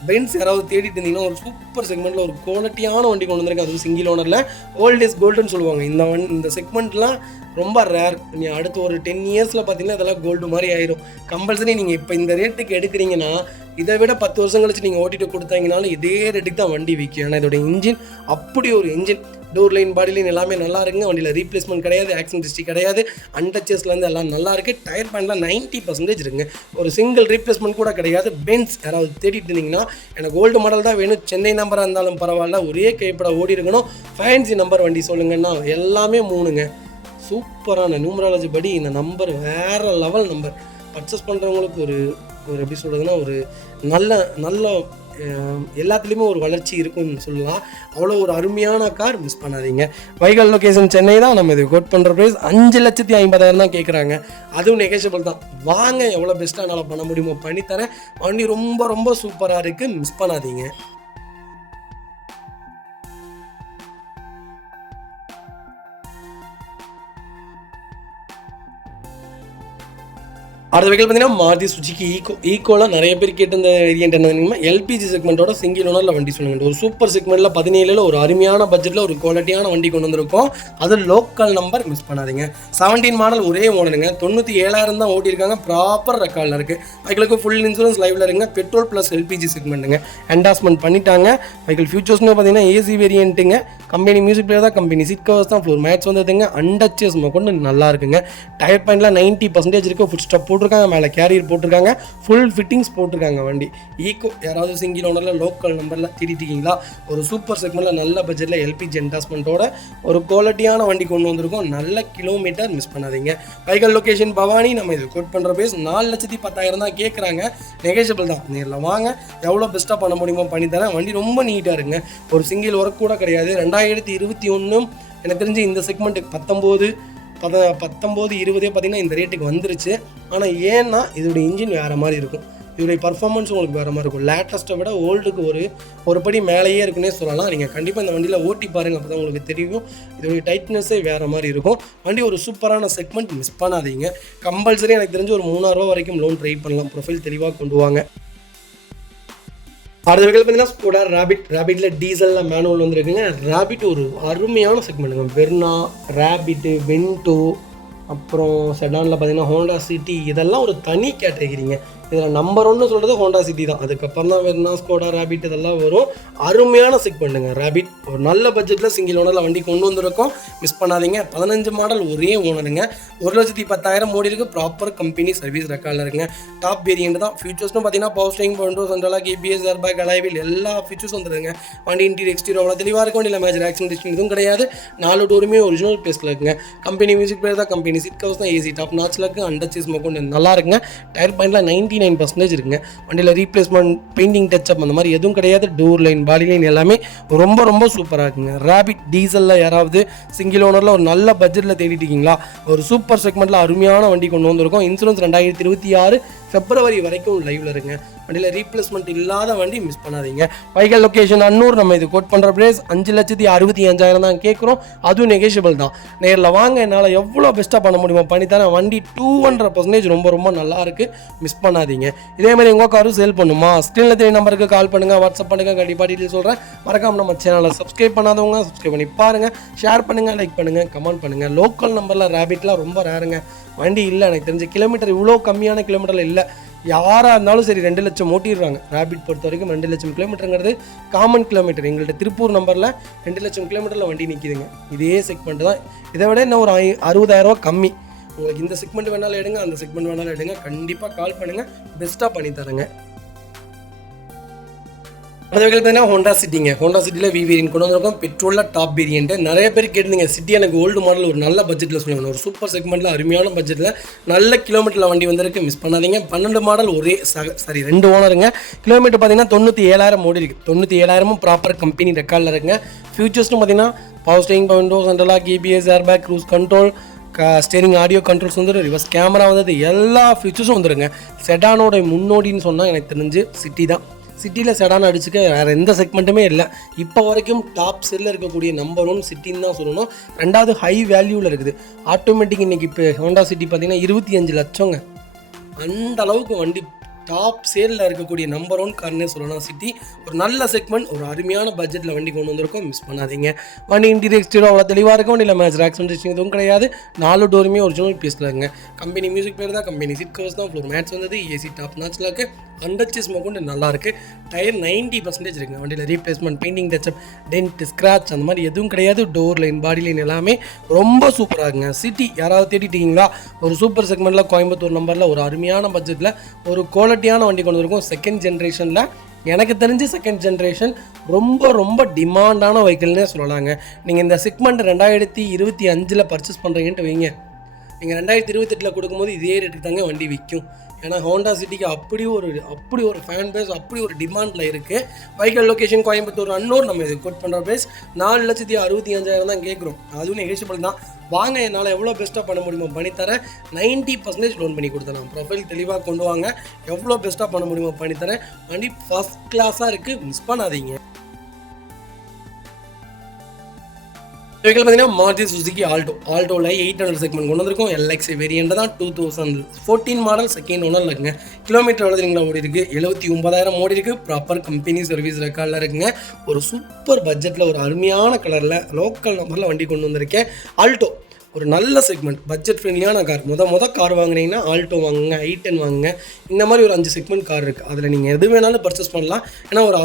பென்ஸ் யாராவது தேடிட்டு இருந்தீங்கன்னா ஒரு சூப்பர் செக்மெண்ட்டில் ஒரு குவாலிட்டியான வண்டி கொண்டு வந்திருக்கு. அதுவும் சிங்கிள் ஓனரில் ஓல்ட் இஸ் கோல்டுன்னு சொல்லுவாங்க. இந்த செக்மெண்ட்லாம் ரொம்ப ரேர். நீ அடுத்து ஒரு 10 இயர்ஸில் பார்த்தீங்கன்னா இதெல்லாம் கோல்டு மாதிரி ஆயிரும். கம்பல்சரி நீங்கள் இப்போ இந்த ரேட்டுக்கு எடுக்கிறீங்கன்னா இதை விட 10 வருஷம் கழிச்சு நீங்கள் ஓட்டிட்டு கொடுத்தீங்கனாலும் இதே ரேட்டுக்கு தான் வண்டி விற்கும். ஏன்னா இதோட இன்ஜின் அப்படி ஒரு engine. Door line, body line எல்லாமே நல்லா இருக்குங்க. வண்டியில் ரீப்ளேஸ்மெண்ட் கிடையாது, ஆக்சிடென்ட் ஹிஸ்ட்ரி கிடையாது. அண்டர்ச்சேஸ்லேருந்து எல்லாம் நல்லா இருக்குது. டயர் பாயிண்ட்லாம் 90% இருக்குங்க. ஒரு சிங்கிள் ரீப்ளேஸ்மெண்ட் கூட கிடையாது. பென்ஸ் யாராவது தேடிட்டு இருந்தீங்கன்னா எனக்கு ஓல்டு மாடல் தான் வேணும், சென்னை நம்பராக இருந்தாலும் பரவாயில்ல, ஒரே கைப்பட ஓடி இருக்கணும், ஃபேன்சி நம்பர் வண்டி சொல்லுங்கன்னா எல்லாமே 3ங்க. சூப்பரான நியூமராலஜி படி இந்த நம்பர் வேறு லெவல் நம்பர். பர்ச்சேஸ் பண்ணுறவங்களுக்கு ஒரு எப்படி சொல்கிறதுனா ஒரு நல்ல எல்லாத்துலேயுமே ஒரு வளர்ச்சி இருக்குன்னு சொல்லலாம். அவ்வளோ ஒரு அருமையான கார், மிஸ் பண்ணாதீங்க. வைகல் லொக்கேஷன் சென்னை தான். நம்ம இது கோட் பண்ணுற ப்ரைஸ் 5,50,000 தான் கேட்குறாங்க. அதுவும் நெகோஷியபிள் தான். வாங்க, எவ்வளோ பெஸ்ட்டாக என்னால் பண்ண முடியுமோ பண்ணித்தரேன். வண்டி ரொம்ப ரொம்ப சூப்பராக இருக்குது, மிஸ் பண்ணாதீங்க. அடுத்த வெஹிக்கிள் பார்த்தீங்கன்னா மாருதி சுஜுகி ஈக்கோலாம் நிறைய பேர் கேட்டு இந்த வேரியன்ட் என்ன எல்பிஜி செக்மெண்ட்டோட சிங்கிள் ஓனரில் வண்டி சொல்லுங்க. ஒரு சூப்பர் செக்மெண்ட்டில் 17 ஒரு அருமையான பட்ஜெட்டில் ஒரு குவாலிட்டியான வண்டி கொண்டு வந்திருக்கோம். அது லோக்கல் நம்பர் மிஸ் பண்ணாதீங்க. 17 மாடல் ஒரே ஓனருங்க. 97,000 தான் ஓட்டியிருக்காங்க. ப்ராப்பர் ரெக்கார்டில் இருக்குது. வெஹிக்கிளுக்கு ஃபுல் இன்சூரன்ஸ் லைவில் இருங்க. பெட்ரோல் ப்ளஸ் எல்பிஜி செக்மெண்ட்டுங்க. என்டாஸ்மெண்ட் பண்ணிட்டாங்க. வெஹிக்கிள் ஃபியூச்சர்ஸ்னு பார்த்தீங்கன்னா ஏசி வேரியன்ட்டுங்க. கம்பெனி மியூசிக் பிளேயர் தான், கம்பெனி சீட் கவர்ஸ் தான், ஃப்ளோர் மேட்ச் வந்ததுங்க. அண்டச்சஸ் கொண்டு நல்லா இருக்குங்க. டயர் பாயிண்ட்லாம் 90% இருக்குது. ஃபுட் ஸ்டாப் போட்டிருக்காங்க, மேலே கேரியர் போட்டிருக்காங்க, ஃபுல் ஃபிட்டிங்ஸ் போட்டிருக்காங்க. வண்டி ஈக்கோ யாராவது சிங்கிள் ஓனரில் லோக்கல் நம்பரில் தேடிட்டீங்களா? ஒரு சூப்பர் செக்மெண்ட்டில் நல்ல பட்ஜெட்டில் எல்பிஜி என்டாஸ்மெண்ட்டோட ஒரு குவாலிட்டியான வண்டி கொண்டு வந்திருக்கோம். நல்ல கிலோமீட்டர் மிஸ் பண்ணாதீங்க. Vehicle location Bhavani. நம்ம இது கோட் பண்ணுற பேஸ் 4,10,000 தான் கேட்குறாங்க. நெகோஷியபிள் தான். நேரில் வாங்க, எவ்வளோ பெஸ்ட்டாக பண்ண முடியுமோ பண்ணித்தரேன். வண்டி ரொம்ப நீட்டாக இருக்குங்க. ஒரு சிங்கிள் ஒர்க் கூட கிடையாது. 2021 எனக்கு தெரிஞ்சு இந்த செக்மெண்ட்டுக்கு 19, 20 பார்த்தீங்கன்னா இந்த ரேட்டுக்கு வந்துருச்சு. ஆனால் ஏன்னா இதோட இன்ஜின் வேறு மாதிரி இருக்கும். இதோடைய பர்ஃபார்மன்ஸ் உங்களுக்கு வேறு மாதிரி இருக்கும். லேட்டஸ்ட்டை விட ஓல்டுக்கு ஒரு படி மேலேயே இருக்குன்னே சொல்லலாம். நீங்கள் கண்டிப்பாக இந்த வண்டியில் ஓட்டி பாருங்கள், அப்போ தான் உங்களுக்கு தெரியும். இதோடைய டைட்னஸே வேறு மாதிரி இருக்கும். வண்டி ஒரு சூப்பரான செக்மெண்ட், மிஸ் பண்ணாதீங்க. கம்பல்சரி எனக்கு தெரிஞ்சு ஒரு 3,000 ரூபா வரைக்கும் லோன் ட்ரை பண்ணலாம். ப்ரொஃபைல் தெளிவாக கொண்டு வாங்க. அடுத்த வெஹிக்கிள் பார்த்தீங்கன்னா ஸ்கோடா ரேபிட்டில் டீசலில் மேனுவல் வந்துருக்குங்க. ரேபிட் ஒரு அருமையான செக்மெண்ட்டுங்க. வெர்னா, ரேபிட்டு, வென்டோ, அப்புறம் செடானில் பார்த்தீங்கன்னா ஹோண்டா சிட்டி, இதெல்லாம் ஒரு தனி கேட்டகிரிங்க. இதில் நம்பர் 1 சொல்கிறது ஹோண்டா சிட்டி தான். அதுக்கப்புறம் தான் வெர்னா, ஸ்கோடா, ரேபிட் இதெல்லாம் வரும். அருமையான செக்மெண்ட்டுங்க ரேபிட். ஒரு நல்ல பட்ஜெட்டில் சிங்கிள் ஓனரில் வண்டி கொண்டு வந்திருக்கோம். மிஸ் பண்ணாதீங்க. 15 மாடல் ஒரே ஓனருங்க. 1,10,000 ஓடி இருக்குது. ப்ராப்பர் கம்பெனி சர்வீஸ் ரெக்கார்டில் இருக்குங்க. டாப் வேரியன்ட் தான். ஃபீச்சர்ஸ்னு பார்த்தீங்கன்னா power steering, windows, central lock, ABS, airbag, alloy wheel எல்லா ஃபீச்சர்ஸ் வந்துருங்க. வண்டி இன்டீரியர் எக்ஸ்டீரியர் அவ்வளோ தெளிவாக இருக்கும். வண்டியில் மேஜர் ஆக்சிடென்ட் எதுவும் கிடையாது. 4 டோருமே ஒரிஜினல் பேஸில் இருக்குங்க. கம்பெனி மியூசிக் பிளேயர் தான், கம்பெனி சீட் கவர்ஸ் தான், ஏசி டாப் நாச்சில் இருக்குது. அண்டர்சீஸ் கொண்டு நல்லா இருக்குங்க. டயர் பாயிண்ட்லாம் 99% இருக்குங்க. வண்டியில் ரீப்ளேஸ்மெண்ட், பெயிண்டிங் டச்சப் அந்த மாதிரி எதுவும் கிடையாது. டோர் லைன், பாடி லைன் எல்லாமே ரொம்ப ரொம்ப சூப்பராக இருக்குங்க. ரேபிட் டீசலில் யாராவது சிங்கிள் ஓனரில் ஒரு நல்ல பட்ஜெட்டில் தேடிட்டீங்களா? ஒரு சூப்பர் செக்மெண்ட்டில் அருமையான வண்டி கொண்டு வந்திருக்கோம். இன்சூரன்ஸ் 2026 பிப்ரவரி வரைக்கும் லைவ்ல இருங்க. வண்டியில் ரீப்ளேஸ்மெண்ட் இல்லாத வண்டி, மிஸ் பண்ணாதீங்க. Vehicle location Annur. நம்ம இது கோட் பண்ணுற பிரைஸ் 5,65,000 தான் கேட்குறோம். அதுவும் நெகோஷியபிள் தான். நேரில் வாங்க, என்னால் எவ்வளோ பெஸ்ட்டாக பண்ண முடியுமோ பண்ணித்தரேன். வண்டி 200% ரொம்ப ரொம்ப நல்லா இருக்குது. மிஸ் பண்ணாதீங்க. இதே மாதிரி உங்கள் காரும் சேல் பண்ணுமா? ஸ்க்ரீனில் தெரிய நம்பருக்கு கால் பண்ணுங்கள், வாட்ஸ்அப் பண்ணுங்கள். கண்டிப்பாக டீட்டெயில் சொல்கிறேன். மறக்காம நம்ம சேனலை சப்ஸ்கிரைப் பண்ணாதவங்க சப்ஸ்கிரைப் பண்ணி பாருங்கள். ஷேர் பண்ணுங்கள், லைக் பண்ணுங்கள், கமெண்ட் பண்ணுங்கள். லோக்கல் நம்பரில் ரேபிட்லாம் ரொம்ப ரேருங்க. வண்டி இல்லை, எனக்கு தெரிஞ்ச கிலோமீட்டர் இவ்வளோ கம்மியான கிலோமீட்டரில் இல்லை. யாராக இருந்தாலும் சரி 2 லட்சம் ஓட்டிடுறாங்க. ரேபிட் பொறுத்த வரைக்கும் 2 லட்சம் கிலோமீட்டருங்கிறது காமன் கிலோமீட்டர். எங்கள்கிட்ட திருப்பூர் நம்பரில் 2 லட்சம் கிலோமீட்டரில் வண்டி நிற்கிதுங்க. இதே செக்மெண்ட் தான். இதை விட இன்னும் ஒரு 60,000 ரூபா கம்மி. உங்களுக்கு இந்த செக்மெண்ட் வேணாலும் எடுங்க, அந்த செக்மெண்ட் வேணாலும் எடுங்க. கண்டிப்பாக கால் பண்ணுங்கள், பெஸ்ட்டாக பண்ணி தரேங்க. அது பார்த்தீங்கன்னா ஹோண்டா சிட்டிங்க. ஹோண்டா சிட்டியில் வேரியன்ட் கொண்டு வந்திருக்கோம். பெட்ரோலில் டாப் வேரியன்ட். நிறைய பேர் கேட்டிருந்தீங்க சிட்டி எனக்கு ஓல்டு மாடல் ஒரு நல்ல பட்ஜெட்டில் சொல்லுவாங்க. ஒரு சூப்பர் செக்மெண்ட்டில் அருமையான பட்ஜெட்டில் நல்ல கிலோமீட்டரில் வண்டி வந்திருக்கு. மிஸ் பண்ணாதீங்க. 12 மாடல் ஒரே 2 ஓனருங்க. கிலோமீட்டர் பார்த்தீங்கன்னா 97,000 ஓடி இருக்குது. 97,000 ப்ராப்பர் கம்பெனி ரெக்கார்டில் இருக்குங்க. ஃபியூச்சர்ஸ்னு பார்த்தீங்கன்னா power steering, windows, central lock, ABS, airbag, cruise control, steering, audio controls வந்துடும். ரிவர்ஸ் கேமரா வந்தது, எல்லா ஃபியூச்சர்ஸும் வந்துடுங்க. செடானோட முன்னோடின்னு சொன்னால் எனக்கு தெரிஞ்சு சிட்டி தான். சிட்டியில் செடான் அடிச்சுக்க வேறு எந்த செக்மெண்ட்டுமே இல்லை. இப்போ வரைக்கும் டாப் செல்லில் இருக்கக்கூடிய நம்பர் 1 சிட்டின்னு தான் சொல்லணும். 2வது ஹை வேல்யூவில் இருக்குது. ஆட்டோமேட்டிக் இன்றைக்கி இப்போ ஹோண்டா சிட்டி பார்த்தீங்கன்னா 25 லட்சங்க. அந்த அளவுக்கு வண்டி டாப் சேலில் இருக்கக்கூடிய நம்பர் 1 கார்னே சொல்லலாம் சிட்டி. ஒரு நல்ல செக்மெண்ட், ஒரு அருமையான பட்ஜெட்டில் வண்டி கொண்டு வந்திருக்கோம். மிஸ் பண்ணாதீங்க. வண்டி இன்டீரியர் எக்ஸ்டீரியர் அவ்வளோ தெளிவாக இருக்கும். இல்லை மேஜர் ஆக்சிடென்ட் எதுவும் கிடையாது. 4 டோருமே ஒரிஜினல் பீஸில் இருக்குங்க. கம்பெனி மியூசிக் பிளேயர் தான், கம்பெனி சீட் கவர்ஸ் தான், ஃப்ளோர் மேட்ச் வந்தது, ஏசி டாப் நாச்சில் இருக்குது. அண்டர்சீஸ் கொண்டு நல்லா இருக்குது. டயர் 90% இருக்குங்க. வண்டியில் replacement, painting touch up, dent, scratch அந்த மாதிரி எதுவும் கிடையாது. டோர் லைன், பாடி லைன் எல்லாமே ரொம்ப சூப்பராக இருக்குங்க. சிட்டி யாராவது தேடிட்டீங்களா? ஒரு சூப்பர் செக்மெண்ட்டில் கோயம்புத்தூர் நம்பரில் ஒரு அருமையான பட்ஜெட்டில் ஒரு குவாலிட்டியான வண்டி கொண்டு இருக்கும். செகண்ட் ஜென்ரேஷனில் எனக்கு தெரிஞ்சு செகண்ட் ஜென்ரேஷன் ரொம்ப ரொம்ப டிமாண்டான வெஹிக்கிள்னே சொல்லலாங்க. நீங்கள் இந்த செக்மெண்ட் 2025 பர்ச்சேஸ் பண்ணுறீங்கன்ட்டு வைங்க, நீங்கள் 2028 கொடுக்கும்போது இதே ரேட்டுக்கு தாங்க வண்டி விற்கும். ஏன்னா ஹோண்டா சிட்டிக்கு அப்படி ஒரு ஃபேன் பேஸ், அப்படி ஒரு டிமாண்டில் இருக்குது. Vehicle location Coimbatore Annur. நம்ம இது கோட் பண்ணுற பேஸ் 4,65,000 தான் கேட்குறோம். அதுவும் நெகோஷியபிள் தான். வாங்க, என்னால் எவ்வளோ பெஸ்ட்டாக பண்ண முடியுமோ பண்ணித்தரேன். 90% லோன் பண்ணி கொடுத்தேன். ப்ரொஃபைல் தெளிவாக கொண்டு வாங்க, எவ்வளோ பெஸ்ட்டாக பண்ண முடியுமோ பண்ணித்தரேன். வண்டி ஃபஸ்ட் கிளாஸாக இருக்குது, மிஸ் பண்ணாதீங்க. வெஹிக்கிள் பார்த்தீங்கன்னா மாருதி சுசுகி ஆல்டோவில் 800 செக்மெண்ட் கொண்டு வந்திருக்கும். எல்எக்ஸி வேரியண்ட் தான். 2014 மாடல், செகண்ட் ஓனரில் இருக்குங்க. கிலோமீட்டர் எவ்வளோ தெரியுங்களா ஓடி இருக்குது? 79,000 ஓடி இருக்குது. ப்ராப்பர் கம்பெனி சர்வீஸ் ரெக்கார்டில் இருக்குங்க. ஒரு சூப்பர் பட்ஜெட்டில் ஒரு அருமையான கலரில் லோக்கல் நம்பரில் வண்டி கொண்டு வந்திருக்கேன். ஆல்டோ ஒரு நல்ல செக்மெண்ட், பட்ஜெட் ஃப்ரெண்ட்லியான கார். மொத கார் வாங்கினீங்கன்னா ஆல்டோ வாங்குங்க, i10 வாங்குங்க. இந்த மாதிரி ஒரு 5 செக்மெண்ட் கார் இருக்குது. அதில் நீங்கள் எது வேணாலும் பர்ச்சேஸ் பண்ணலாம். ஏன்னா ஒரு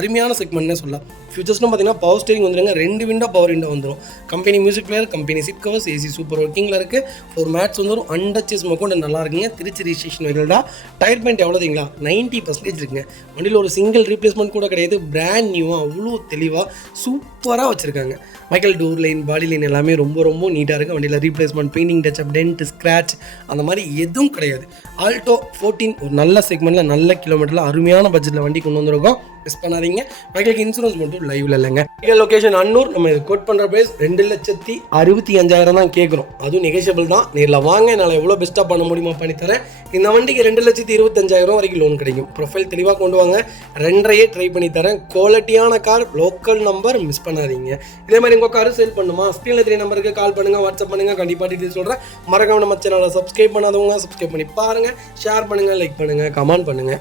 அருமையான செக்மெண்ட்னே சொல்லலாம். ஃபியூச்சர்ஸ்னு பார்த்தீங்கன்னா பவர் ஸ்டீரிங் வந்துடுங்க, 2 விண்டோ பவர் விண்டோ வந்துடும். Company music player, company seat covers, AC super ஒர்க்கிங்கில் இருக்குது. 4 மேட்ஸ் வந்துடும். அண்டச்சஸ் மொக்கோண்டு நல்லா இருக்குங்க. திருச்சி ரிஜிஸ்ட்ரேஷன் வெஹிக்கிள் தான். டயர் பாயிண்ட் எவ்வளோ தெரியுங்களா? 90% இருக்குங்க. வண்டியில் ஒரு சிங்கிள் ரீப்ளேஸ்மெண்ட் கூட கிடையாது. பிராண்ட் நியூவாக அவ்வளோ தெளிவாக சூப்பராக வச்சுருக்காங்க. மைக்கேல் டோர் லைன், பாடி லைன் எல்லாமே ரொம்ப நீட்டாக இருக்குது. வண்டியில் replacement, painting touch up, dent, scratch அந்த மாதிரி எதுவும் கிடையாது. ஆல்டோ 14 ஒரு நல்ல செக்மெண்ட்டில், நல்ல கிலோமீட்டரில், அருமையான பட்ஜெட்டில் வண்டி கொண்டு வந்திருக்கோம். மிஸ் பண்ணாதீங்க. மைக்கேலுக்கு இன்சூரன்ஸ் மட்டும் லைவ்ல இல்லைங்க. Michael location Annur. நம்ம இது கோட் பண்ணுற ப்ரைஸ் 2,65,000 தான் கேட்குறோம். அதுவும் நெகோஷியபிள் தான். நேரில் வாங்க, என்னால் எவ்வளோ பெஸ்ட்டாக பண்ண முடியுமா பண்ணித்தரேன். இந்த வண்டிக்கு 2,25,000 வரைக்கும் லோன் கிடைக்கும். ப்ரொஃபைல் தெளிவாக கொண்டு வாங்க. 2.5 ட்ரை பண்ணி தரேன். குவாலிட்டியான கார், லோக்கல் நம்பர், மிஸ் பண்ணாதீங்க. இதே மாதிரி உங்கள் கார் சேல் பண்ணுமா? ஸ்க்ரீனில் 3 நம்பருக்கு கால் பண்ணுங்கள், வாட்ஸ்அப் பண்ணுங்கள். கண்டிப்பாக டீட்டெயில் சொல்கிறேன். மறக்காம நம்ம சேனலை சப்ஸ்கிரைப் பண்ணாதவங்க சப்ஸ்கிரைப் பண்ணி பாருங்கள். ஷேர் பண்ணுங்கள், லைக் பண்ணுங்கள், கமெண்ட் பண்ணுங்கள்.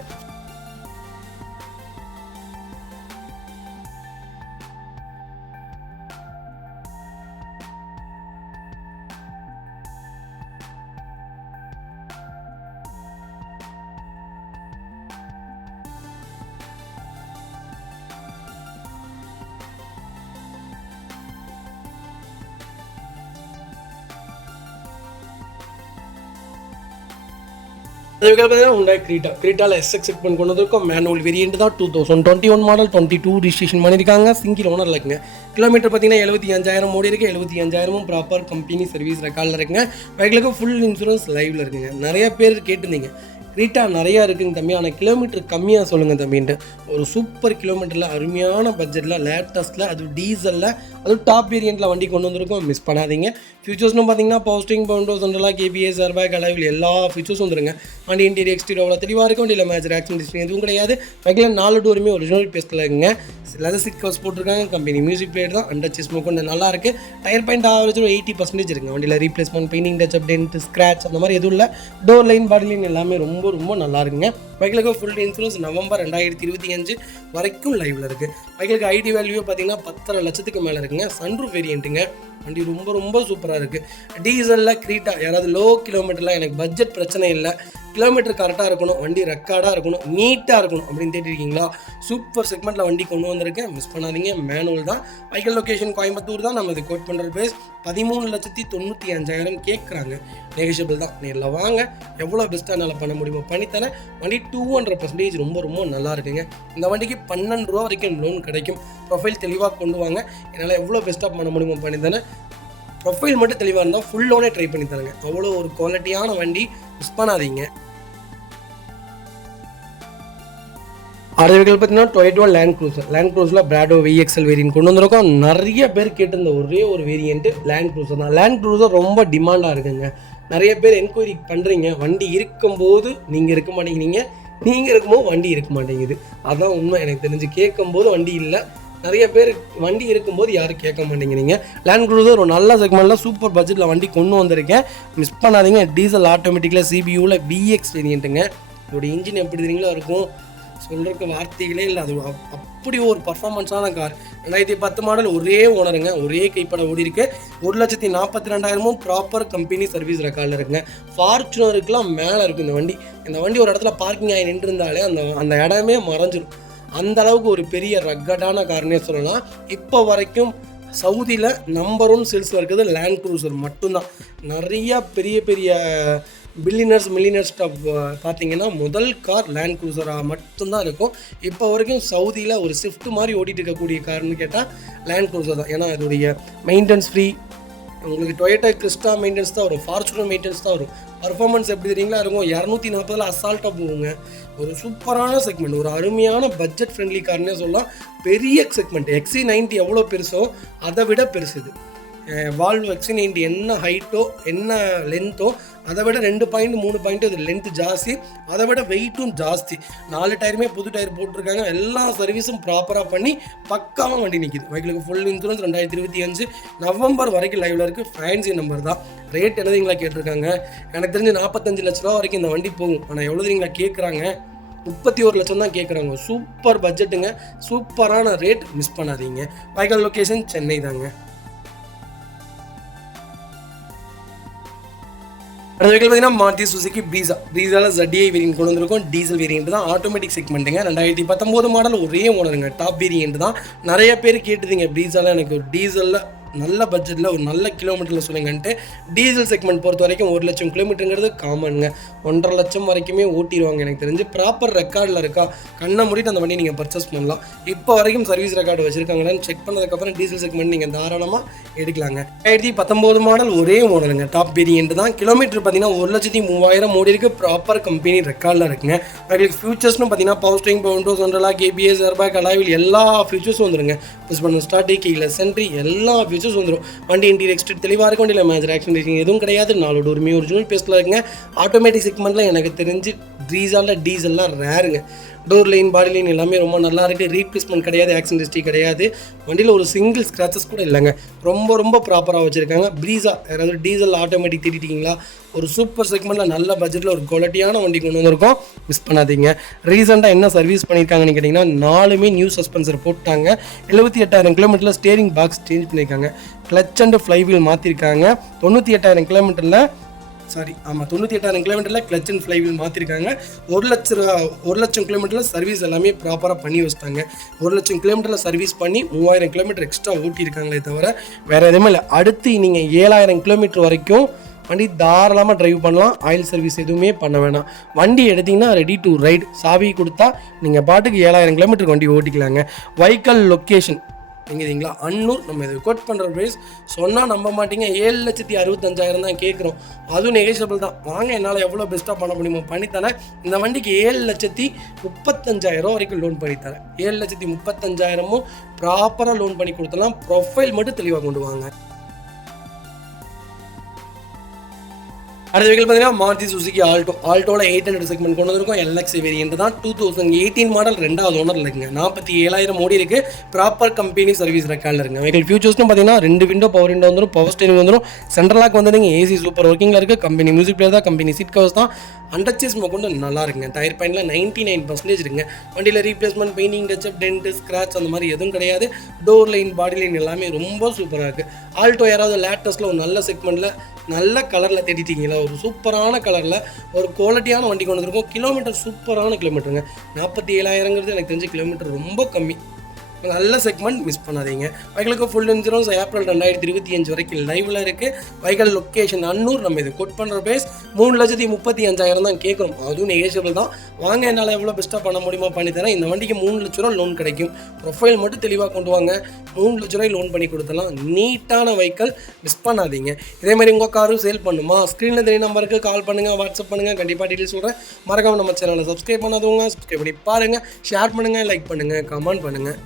Hyundai Creta SX செக்மெண்ட் கொண்டு வந்திருக்கோம். மேனுவல் வேரியண்ட் தான். 2021 மாடல், 22 ரிஜிஸ்ட்ரேஷன் பண்ணியிருக்காங்க. சிங்கிள் ஓனர் இருக்குங்க. கிலோமீட்டர் பார்த்தீங்கன்னா 75,000 ஓடி இருக்குது. 75,000 ப்ராப்பர் கம்பெனி சர்வீஸ் ரெக்கார்டில் இருக்குங்க. பைக்கிலுக்கு ஃபுல் இன்சூரன்ஸ் லைவில் இருக்குங்க. நிறைய பேர் கேட்டிருந்தீங்க, ரீட்டா நிறையா இருக்குங்க தம்பி, ஆனால் கிலோமீட்டர் கம்மியாக சொல்லுங்கள் தம்பின்ட்டு. ஒரு சூப்பர் கிலோமீட்டரில், அருமையான பட்ஜெட்டில், லேட்டஸ்ட்டில், அது டீசலில், அதுவும் டாப் வேரியண்ட்டில் வண்டி கொண்டு வந்திருக்கோம். மிஸ் பண்ணாதீங்க. ஃபியூச்சர்ஸ்னு பார்த்தீங்கன்னா power steering, power window, central lock, KBS, airbag, alloy wheel எல்லா ஃபியூச்சர்ஸும் வந்துருங்க. வண்டி இன்டீரியர் எக்ஸ்டீரியர் அவ்வளோ தெளிவாக இருக்கும். வண்டியில் மேஜர் ஆக்சிடென்ட் எதுவும் கிடையாது. பைக்கில் 4 டோருமே ஒரிஜினல் பேஸ்ட்டில் இருக்குங்க. லெதர் சீட் கவர்ஸ் போட்டிருக்காங்க. கம்பெனி மியூசிக் பிளேயர் தான். அண்டச்சஸ் மொக்கோண்டு நல்லா இருக்குது. டயர் பாயிண்ட் ஆவரேஜ் 80% இருக்குங்க. வண்டியில் replacement, painting touch up, dent, scratch அந்த மாதிரி எதுவும் இல்லை. டோர் லைன், பாடி லைன் எல்லாமே ரொம்ப நல்லா இருக்குங்க. பைக்கிலுக்கு ஃபுல் இன்சூரன்ஸ் நவம்பர் 2025 வரைக்கும் லைவ்ல இருக்குது. பைக்கிலுக்கு ஐடி வேல்யூ பார்த்தீங்கன்னா 10.5 லட்சத்துக்கு மேலே இருக்குங்க. சன்ரூஃப் வேரியண்ட்டுங்க. வண்டி ரொம்ப சூப்பராக இருக்குது. டீசலில் கிரீட்டா, யாராவது லோ கிலோமீட்டரில் எனக்கு பட்ஜெட் பிரச்சனை இல்லை, கிலோமீட்டர் கரெக்டாக இருக்கணும், வண்டி ரெக்கார்டாக இருக்கணும், நீட்டாக இருக்கணும் அப்படின்னு தேடிருக்கீங்களா? சூப்பர் செக்மெண்ட்டில் வண்டி கொண்டு வந்திருக்கேன். மிஸ் பண்ணாதீங்க. மேனுவல் தான். வைக்கல் லொகேஷன் கோயம்புத்தூர் தான். நம்ம இது கோட் பண்ணுற ப்ரைஸ் 13,95,000 கேட்குறாங்க. நெகோஷியபிள் தான். நேரில் வாங்க, எவ்வளோ பெஸ்ட்டாக என்னால் பண்ண முடியுமோ பண்ணித்தரேன். வண்டி 200% ரொம்ப நல்லா இருக்குங்க. இந்த வண்டிக்கு 12 ரூபா வரைக்கும் லோன் கிடைக்கும். ப்ரொஃபைல் தெளிவாக கொண்டு வாங்க, என்னால் எவ்வளோ பெஸ்ட்டாக பண்ண முடியுமோ பண்ணித்தரேன். ப்ரொஃபைல் மட்டும் தெளிவாக இருந்தால் ஃபுல் லோனே ட்ரை பண்ணி தரேங்க. அவ்வளோ ஒரு குவாலிட்டியான வண்டி, மிஸ் பண்ணாதீங்க. அடுத்த பார்த்தீங்கன்னா டொயோட்டா லேண்ட் க்ரூஸில் பிராடோ VXL வேரியன்ட் கொண்டு வந்திருக்கோம். நிறைய பேர் கேட்டிருந்த ஒரே ஒரு வேரியன்ட்டு லேண்ட் க்ரூஸர் தான். லேண்ட் க்ரூஸர் ரொம்ப டிமாண்டாக இருக்குங்க. நிறைய பேர் என்கொயரி பண்ணுறீங்க. வண்டி இருக்கும்போது நீங்கள் இருக்க மாட்டேங்கிறீங்க, நீங்கள் இருக்கும்போது வண்டி இருக்க மாட்டேங்குது. அதுதான் உண்மை. எனக்கு தெரிஞ்சு கேட்கும்போது வண்டி இல்லை, நிறைய பேர் வண்டி இருக்கும்போது யாரும் கேட்க மாட்டேங்கிறீங்க. லேண்ட் க்ரூஸர் ஒரு நல்ல செக்மெண்ட்டில் சூப்பர் பட்ஜெட்டில் வண்டி கொண்டு வந்திருக்கேன். மிஸ் பண்ணாதீங்க. டீசல் ஆட்டோமேட்டிக்கில் CBUவில் VX வேரியண்ட்டுங்க. இதோட இன்ஜின் எப்படி தெரியுங்களா இருக்கும், சொல்கிறதுக்கு வார்த்தைகளே இல்லை. அது அப்படி ஒரு பர்ஃபார்மன்ஸான கார். 2010 மாடல், ஒரே ஓனருங்க, ஒரே கைப்பட ஓடி இருக்கு. 1,42,000 ப்ராப்பர் கம்பெனி சர்வீஸ் ரெக்கார்டில் இருக்குங்க. ஃபார்ச்சுனருக்குலாம் மேலே இருக்கும் இந்த வண்டி ஒரு இடத்துல பார்க்கிங் ஆகி நின்று இருந்தாலே அந்த இடமே மறைஞ்சிடும். அந்த அளவுக்கு ஒரு பெரிய ரக்கடான கார்னே சொல்லலாம். இப்போ வரைக்கும் சவுதியில் நம்பர் 1 சேல்ஸில் இருக்கிறது லேண்ட் க்ரூஸர் மட்டும்தான். நிறையா பெரிய மில்லியனர்ஸ் பார்த்தீங்கன்னா முதல் கார் லேண்ட் க்ரூஸராக மட்டும்தான் இருக்கும். இப்போ வரைக்கும் சவுதியில் ஒரு ஸ்விஃப்ட் மாதிரி ஓடிட்டு இருக்கக்கூடிய கார்னு கேட்டால் லேண்ட் க்ரூஸர் தான். ஏன்னா அதோடைய மெயின்டெனன்ஸ் ஃப்ரீ. உங்களுக்கு டொயோட்டா கிறிஸ்டா மெயின்டெனன்ஸ் தான் வரும், ஃபார்ச்சுனர் மெயின்டெனன்ஸ் தான் வரும். பர்ஃபார்மன்ஸ் எப்படி தெரியுங்களா இருக்கும், 240 அசால்ட்டாக போகுங்க. ஒரு சூப்பரான செக்மெண்ட், ஒரு அருமையான பட்ஜெட் ஃப்ரெண்ட்லி கார்னே சொல்லலாம். பெரிய செக்மெண்ட் XC90 எவ்வளோ பெருசோ அதை விட பெருசு இது. வால்வ் எக்ஸ்டெண்ட் என்ன ஹைட்டோ என்ன லென்த்தோ அதை விட 2 பாயிண்ட் 3 பாயிண்ட் இது லென்த் ஜாஸ்தி, அதை விட வெயிட்டும் ஜாஸ்தி. 4 டயருமே புது டயர் போட்டிருக்காங்க. எல்லா சர்வீஸும் ப்ராப்பராக பண்ணி பக்காவாக வண்டி நிற்கிது. பைக்கிலுக்கு ஃபுல் இன்சூரன்ஸ் 2025 நவம்பர் வரைக்கும் லைவில் இருக்குது. ஃபேன்சி நம்பர் தான். ரேட் என்னதுங்களா கேட்டிருக்காங்க, எனக்கு தெரிஞ்சு 45 லட்ச ரூபா வரைக்கும் இந்த வண்டி போகும். ஆனால் எவ்வளோ தெரியுங்களா கேட்குறாங்க, 31 லட்சம் தான் கேட்குறாங்க. சூப்பர் பட்ஜெட்டுங்க, சூப்பரான ரேட், மிஸ் பண்ணாதீங்க. பைக்கல் லொக்கேஷன் சென்னை தாங்க. அடுத்த வெஹிக்கிள் பார்த்தீங்கன்னா மாருதி சுசுகி ப்ரீஸாவில் ZDI வேரியன்ட் கொண்டு வந்திருக்கோம். டீசல் வேரியன்ட் தான், ஆட்டோமேட்டிக் செக்மெண்ட்டுங்க. 2019 மாடல், ஒரே ஓனருங்க, டாப் வேரியன்ட் தான். நிறைய பேர் கேட்டுதுங்க ப்ரீஸாவில் எனக்கு ஒரு டீசலில் நல்ல பட்ஜெட்டில் ஒரு நல்ல கிலோமீட்டரில் சொல்லுங்கன்ட்டு. டீசல் செக்மெண்ட் பொறுத்த வரைக்கும் 1 லட்சம் கிலோமீட்டருங்கிறது காமனுங்க. 1.5 லட்சம் வரைக்குமே ஓட்டிடுவாங்க. எனக்கு தெரிஞ்சு ப்ராப்பர் ரெக்கார்டில் இருக்கா, கண்ணை மூடிட்டு அந்த வண்டி நீங்கள் பர்ச்சேஸ் பண்ணலாம். இப்போ வரைக்கும் சர்வீஸ் ரெக்கார்டு வச்சுருக்காங்களான்னு செக் பண்ணதுக்கப்புறம் டீசல் செக்மெண்ட் நீங்கள் தாராளமாக எடுக்கலாங்க. 2019 மாடல், ஒரே ஓனருங்க, டாப் வேரியன்ட் தான். கிலோமீட்டர் பார்த்தீங்கன்னா 1,03,000 ஓடி இருக்குது. ப்ராப்பர் கம்பெனி ரெக்கார்டில் இருக்குங்க. உங்களுக்கு ஃபியூச்சர்ஸ்னு பார்த்தீங்கன்னா பவர் ஸ்டீரிங், பவர் விண்டோஸ், ஒன்றலா, KBS, ஏர்பேக், அலாயில் எல்லா ஃபியூச்சர்ஸும் வந்துருங்க. புஷ் பண்ண ஸ்டார்ட், கீழே சென்ட்ரி, எல்லா ஃபியூச்சர்ஸ் வந்துடும். வண்டி இன்டீரியர் எக்ஸ்ட்ரா தெளிவாக இருக்கும். வண்டியில் மேஜர் ஆக்சிடென்ட் எதுவும் கிடையாது. 4 டோருமே ஒரிஜினல் பேஸ்ட்டில் இருக்குங்க. ஆட்டோமேட்டிக் செக்மெண்ட்டில் எனக்கு தெரிஞ்சு டீசல்லாம் ரேருங்க. டோர் லைன், பாடி லைன் எல்லாமே ரொம்ப நல்லா இருக்குது. ரீப்ளேஸ்மெண்ட் கிடையாது, ஆக்சிடென்ட் ஹிஸ்ட்ரி கிடையாது. வண்டியில் ஒரு சிங்கிள் ஸ்க்ராச்சஸ் கூட இல்லைங்க. ரொம்ப ப்ராப்பராக வச்சுருக்காங்க. ப்ரீஸா யாராவது டீசல் ஆட்டோமேட்டிக் தேடிட்டிங்களா, ஒரு சூப்பர் செக்மெண்ட்டில் நல்ல பட்ஜெட்டில் ஒரு குவாலிட்டியான வண்டி கொண்டு வந்திருக்கோம், மிஸ் பண்ணாதீங்க. ரீசெண்டாக என்ன சர்வீஸ் பண்ணியிருக்காங்கன்னு கேட்டிங்கன்னா 4மே நியூ சஸ்பென்சர் போட்டாங்க. 78,000 கிலோமீட்டரில் ஸ்டேரிங் பாக்ஸ் சேஞ்ச் பண்ணியிருக்காங்க. கிளச் அண்ட் ஃப்ளைவீல் மாற்றிருக்காங்க. 98,000 கிலோமீட்டரில் 98,000 கிலோமீட்டரில் கிளச் அண்ட் ஃப்ளைவீல் மாற்றிருக்காங்க. 1 லட்சம் கிலோமீட்டரில் சர்வீஸ் எல்லாமே ப்ராப்பராக பண்ணி வச்சுட்டாங்க. 1 லட்சம் கிலோமீட்டரில் சர்வீஸ் பண்ணி 3,000 கிலோமீட்டர் எக்ஸ்ட்ரா ஓட்டியிருக்காங்களே தவிர வேறு எதுவுமே இல்லை. அடுத்து நீங்கள் 7,000 கிலோமீட்டர் வரைக்கும் வண்டி தாராளமாக ட்ரைவ் பண்ணலாம். ஆயில் சர்வீஸ் எதுவுமே பண்ண வேணாம். வண்டி எடுத்திங்கன்னா ரெடி டு ரைட். சாவி கொடுத்தா நீங்கள் பாட்டுக்கு 7,000 கிலோமீட்டருக்கு வண்டி ஓட்டிக்கலாங்க. வெஹிக்கிள் லொக்கேஷன் எங்கேங்களா, அன்னூர். நம்ம இது கோட் பண்ணுற ப்ரைஸ் சொன்னால் நம்ப மாட்டீங்க, 7,65,000 தான் கேட்குறோம். அதுவும் நெகோஷியபிள் தான். வாங்க, என்னால் எவ்வளோ பெஸ்ட்டாக பண்ண முடியுமோ பண்ணித்தரேன். இந்த வண்டிக்கு 7,35,000 வரைக்கும் லோன் பண்ணித்தரேன். 7,35,000 ப்ராப்பராக லோன் பண்ணி கொடுத்தலாம். ப்ரொஃபைல் மட்டும் தெளிவாக கொண்டு வாங்க. அடுத்த வெஹிக்கிள் பார்த்தீங்கன்னா மாருதி சுசுகி ஆல்டோவில் 800 செக்மெண்ட் கொண்டு வந்திருக்கோம். LX வேரியன்ட் தான். 2018 மாடல், 2வது ஓனர் இருக்குங்க. 47,000 ஓடி இருக்குது. ப்ராப்பர் கம்பெனி சர்வீஸ் ரெக்கார்டில் இருக்குங்க. வெஹிக்கிள் ஃபியூச்சர்ஸ்னு பார்த்தீங்கன்னா 2 விண்டோ, பவர் விண்டோ வந்துடும், பவர் ஸ்டீரிங் வந்துடும், சென்ட்ரல் லாக் வந்துடுங்க, AC சூப்பர் ஒர்க்கிங்கில் இருக்குது, கம்பெனி மியூசிக் பிளேயர் தான், கம்பெனி சீட் கவர்ஸ் தான், அண்டர்ச்சேஸ் கொண்டு நல்லா இருக்குங்க. டயர் பாயிண்டில் 99% இருக்குங்க. வண்டியில் replacement, painting, touch up, dent, scratch அந்த மாதிரி எதுவும் கிடையாது. டோர் லைன், பாடி லைன் எல்லாமே ரொம்ப சூப்பராக இருக்குது. ஆல்டோ யாராவது லேட்டஸ்ட்டில் ஒரு நல்ல செக்மெண்ட்டில் நல்ல கலரில் தேடிட்டீங்களா, ஒரு சூப்பரான கலரில் ஒரு குவாலிட்டியான வண்டி கொண்டு வந்திருக்கோம். கிலோமீட்டர் சூப்பரான கிலோமீட்டருங்க. 47,000ங்கிறது எனக்கு தெரிஞ்ச கிலோமீட்டர் ரொம்ப கம்மி. நல்ல செக்மெண்ட், மிஸ் பண்ணாதீங்க. பைக்கிலுக்கு ஃபுல் இன்சூரன்ஸ் ஏப்ரல் 2025 வரைக்கும் லைவில் இருக்குது. பைக்கல் லொக்கேஷன் அன்னூர். நம்ம இது கோட் பண்ணுற பேஸ் 3,35,000 தான் கேட்குறோம். அதுவும் நெகோஷியபிள் தான். வாங்க, என்னால் எவ்வளோ பெஸ்ட்டாக பண்ண முடியுமா பண்ணித்தரேன். இந்த வண்டிக்கு 3 லட்ச ரூபா லோன் கிடைக்கும். ப்ரொஃபைல் மட்டும் தெளிவாக கொண்டு வாங்க, 3 லட்ச ரூபாய் லோன் பண்ணி கொடுத்தலாம். நீட்டான வெஹிக்கிள், மிஸ் பண்ணாதீங்க. இதேமாதிரி உங்கள் காரும் சேல் பண்ணுமா, ஸ்க்ரீனில் தெரிய நம்பருக்கு கால் பண்ணுங்கள், வாட்ஸ்அப் பண்ணுங்கள். கண்டிப்பாக டீட்டெயில்ஸ் சொல்கிறேன். மறக்காமல் நம்ம சேனலை சப்ஸ்கிரைப் பண்ணாதவங்க சப்ஸ்கிரைப் பண்ணி பாருங்கள், ஷேர் பண்ணுங்கள், லைக் பண்ணுங்கள், கமெண்ட் பண்ணுங்கள்.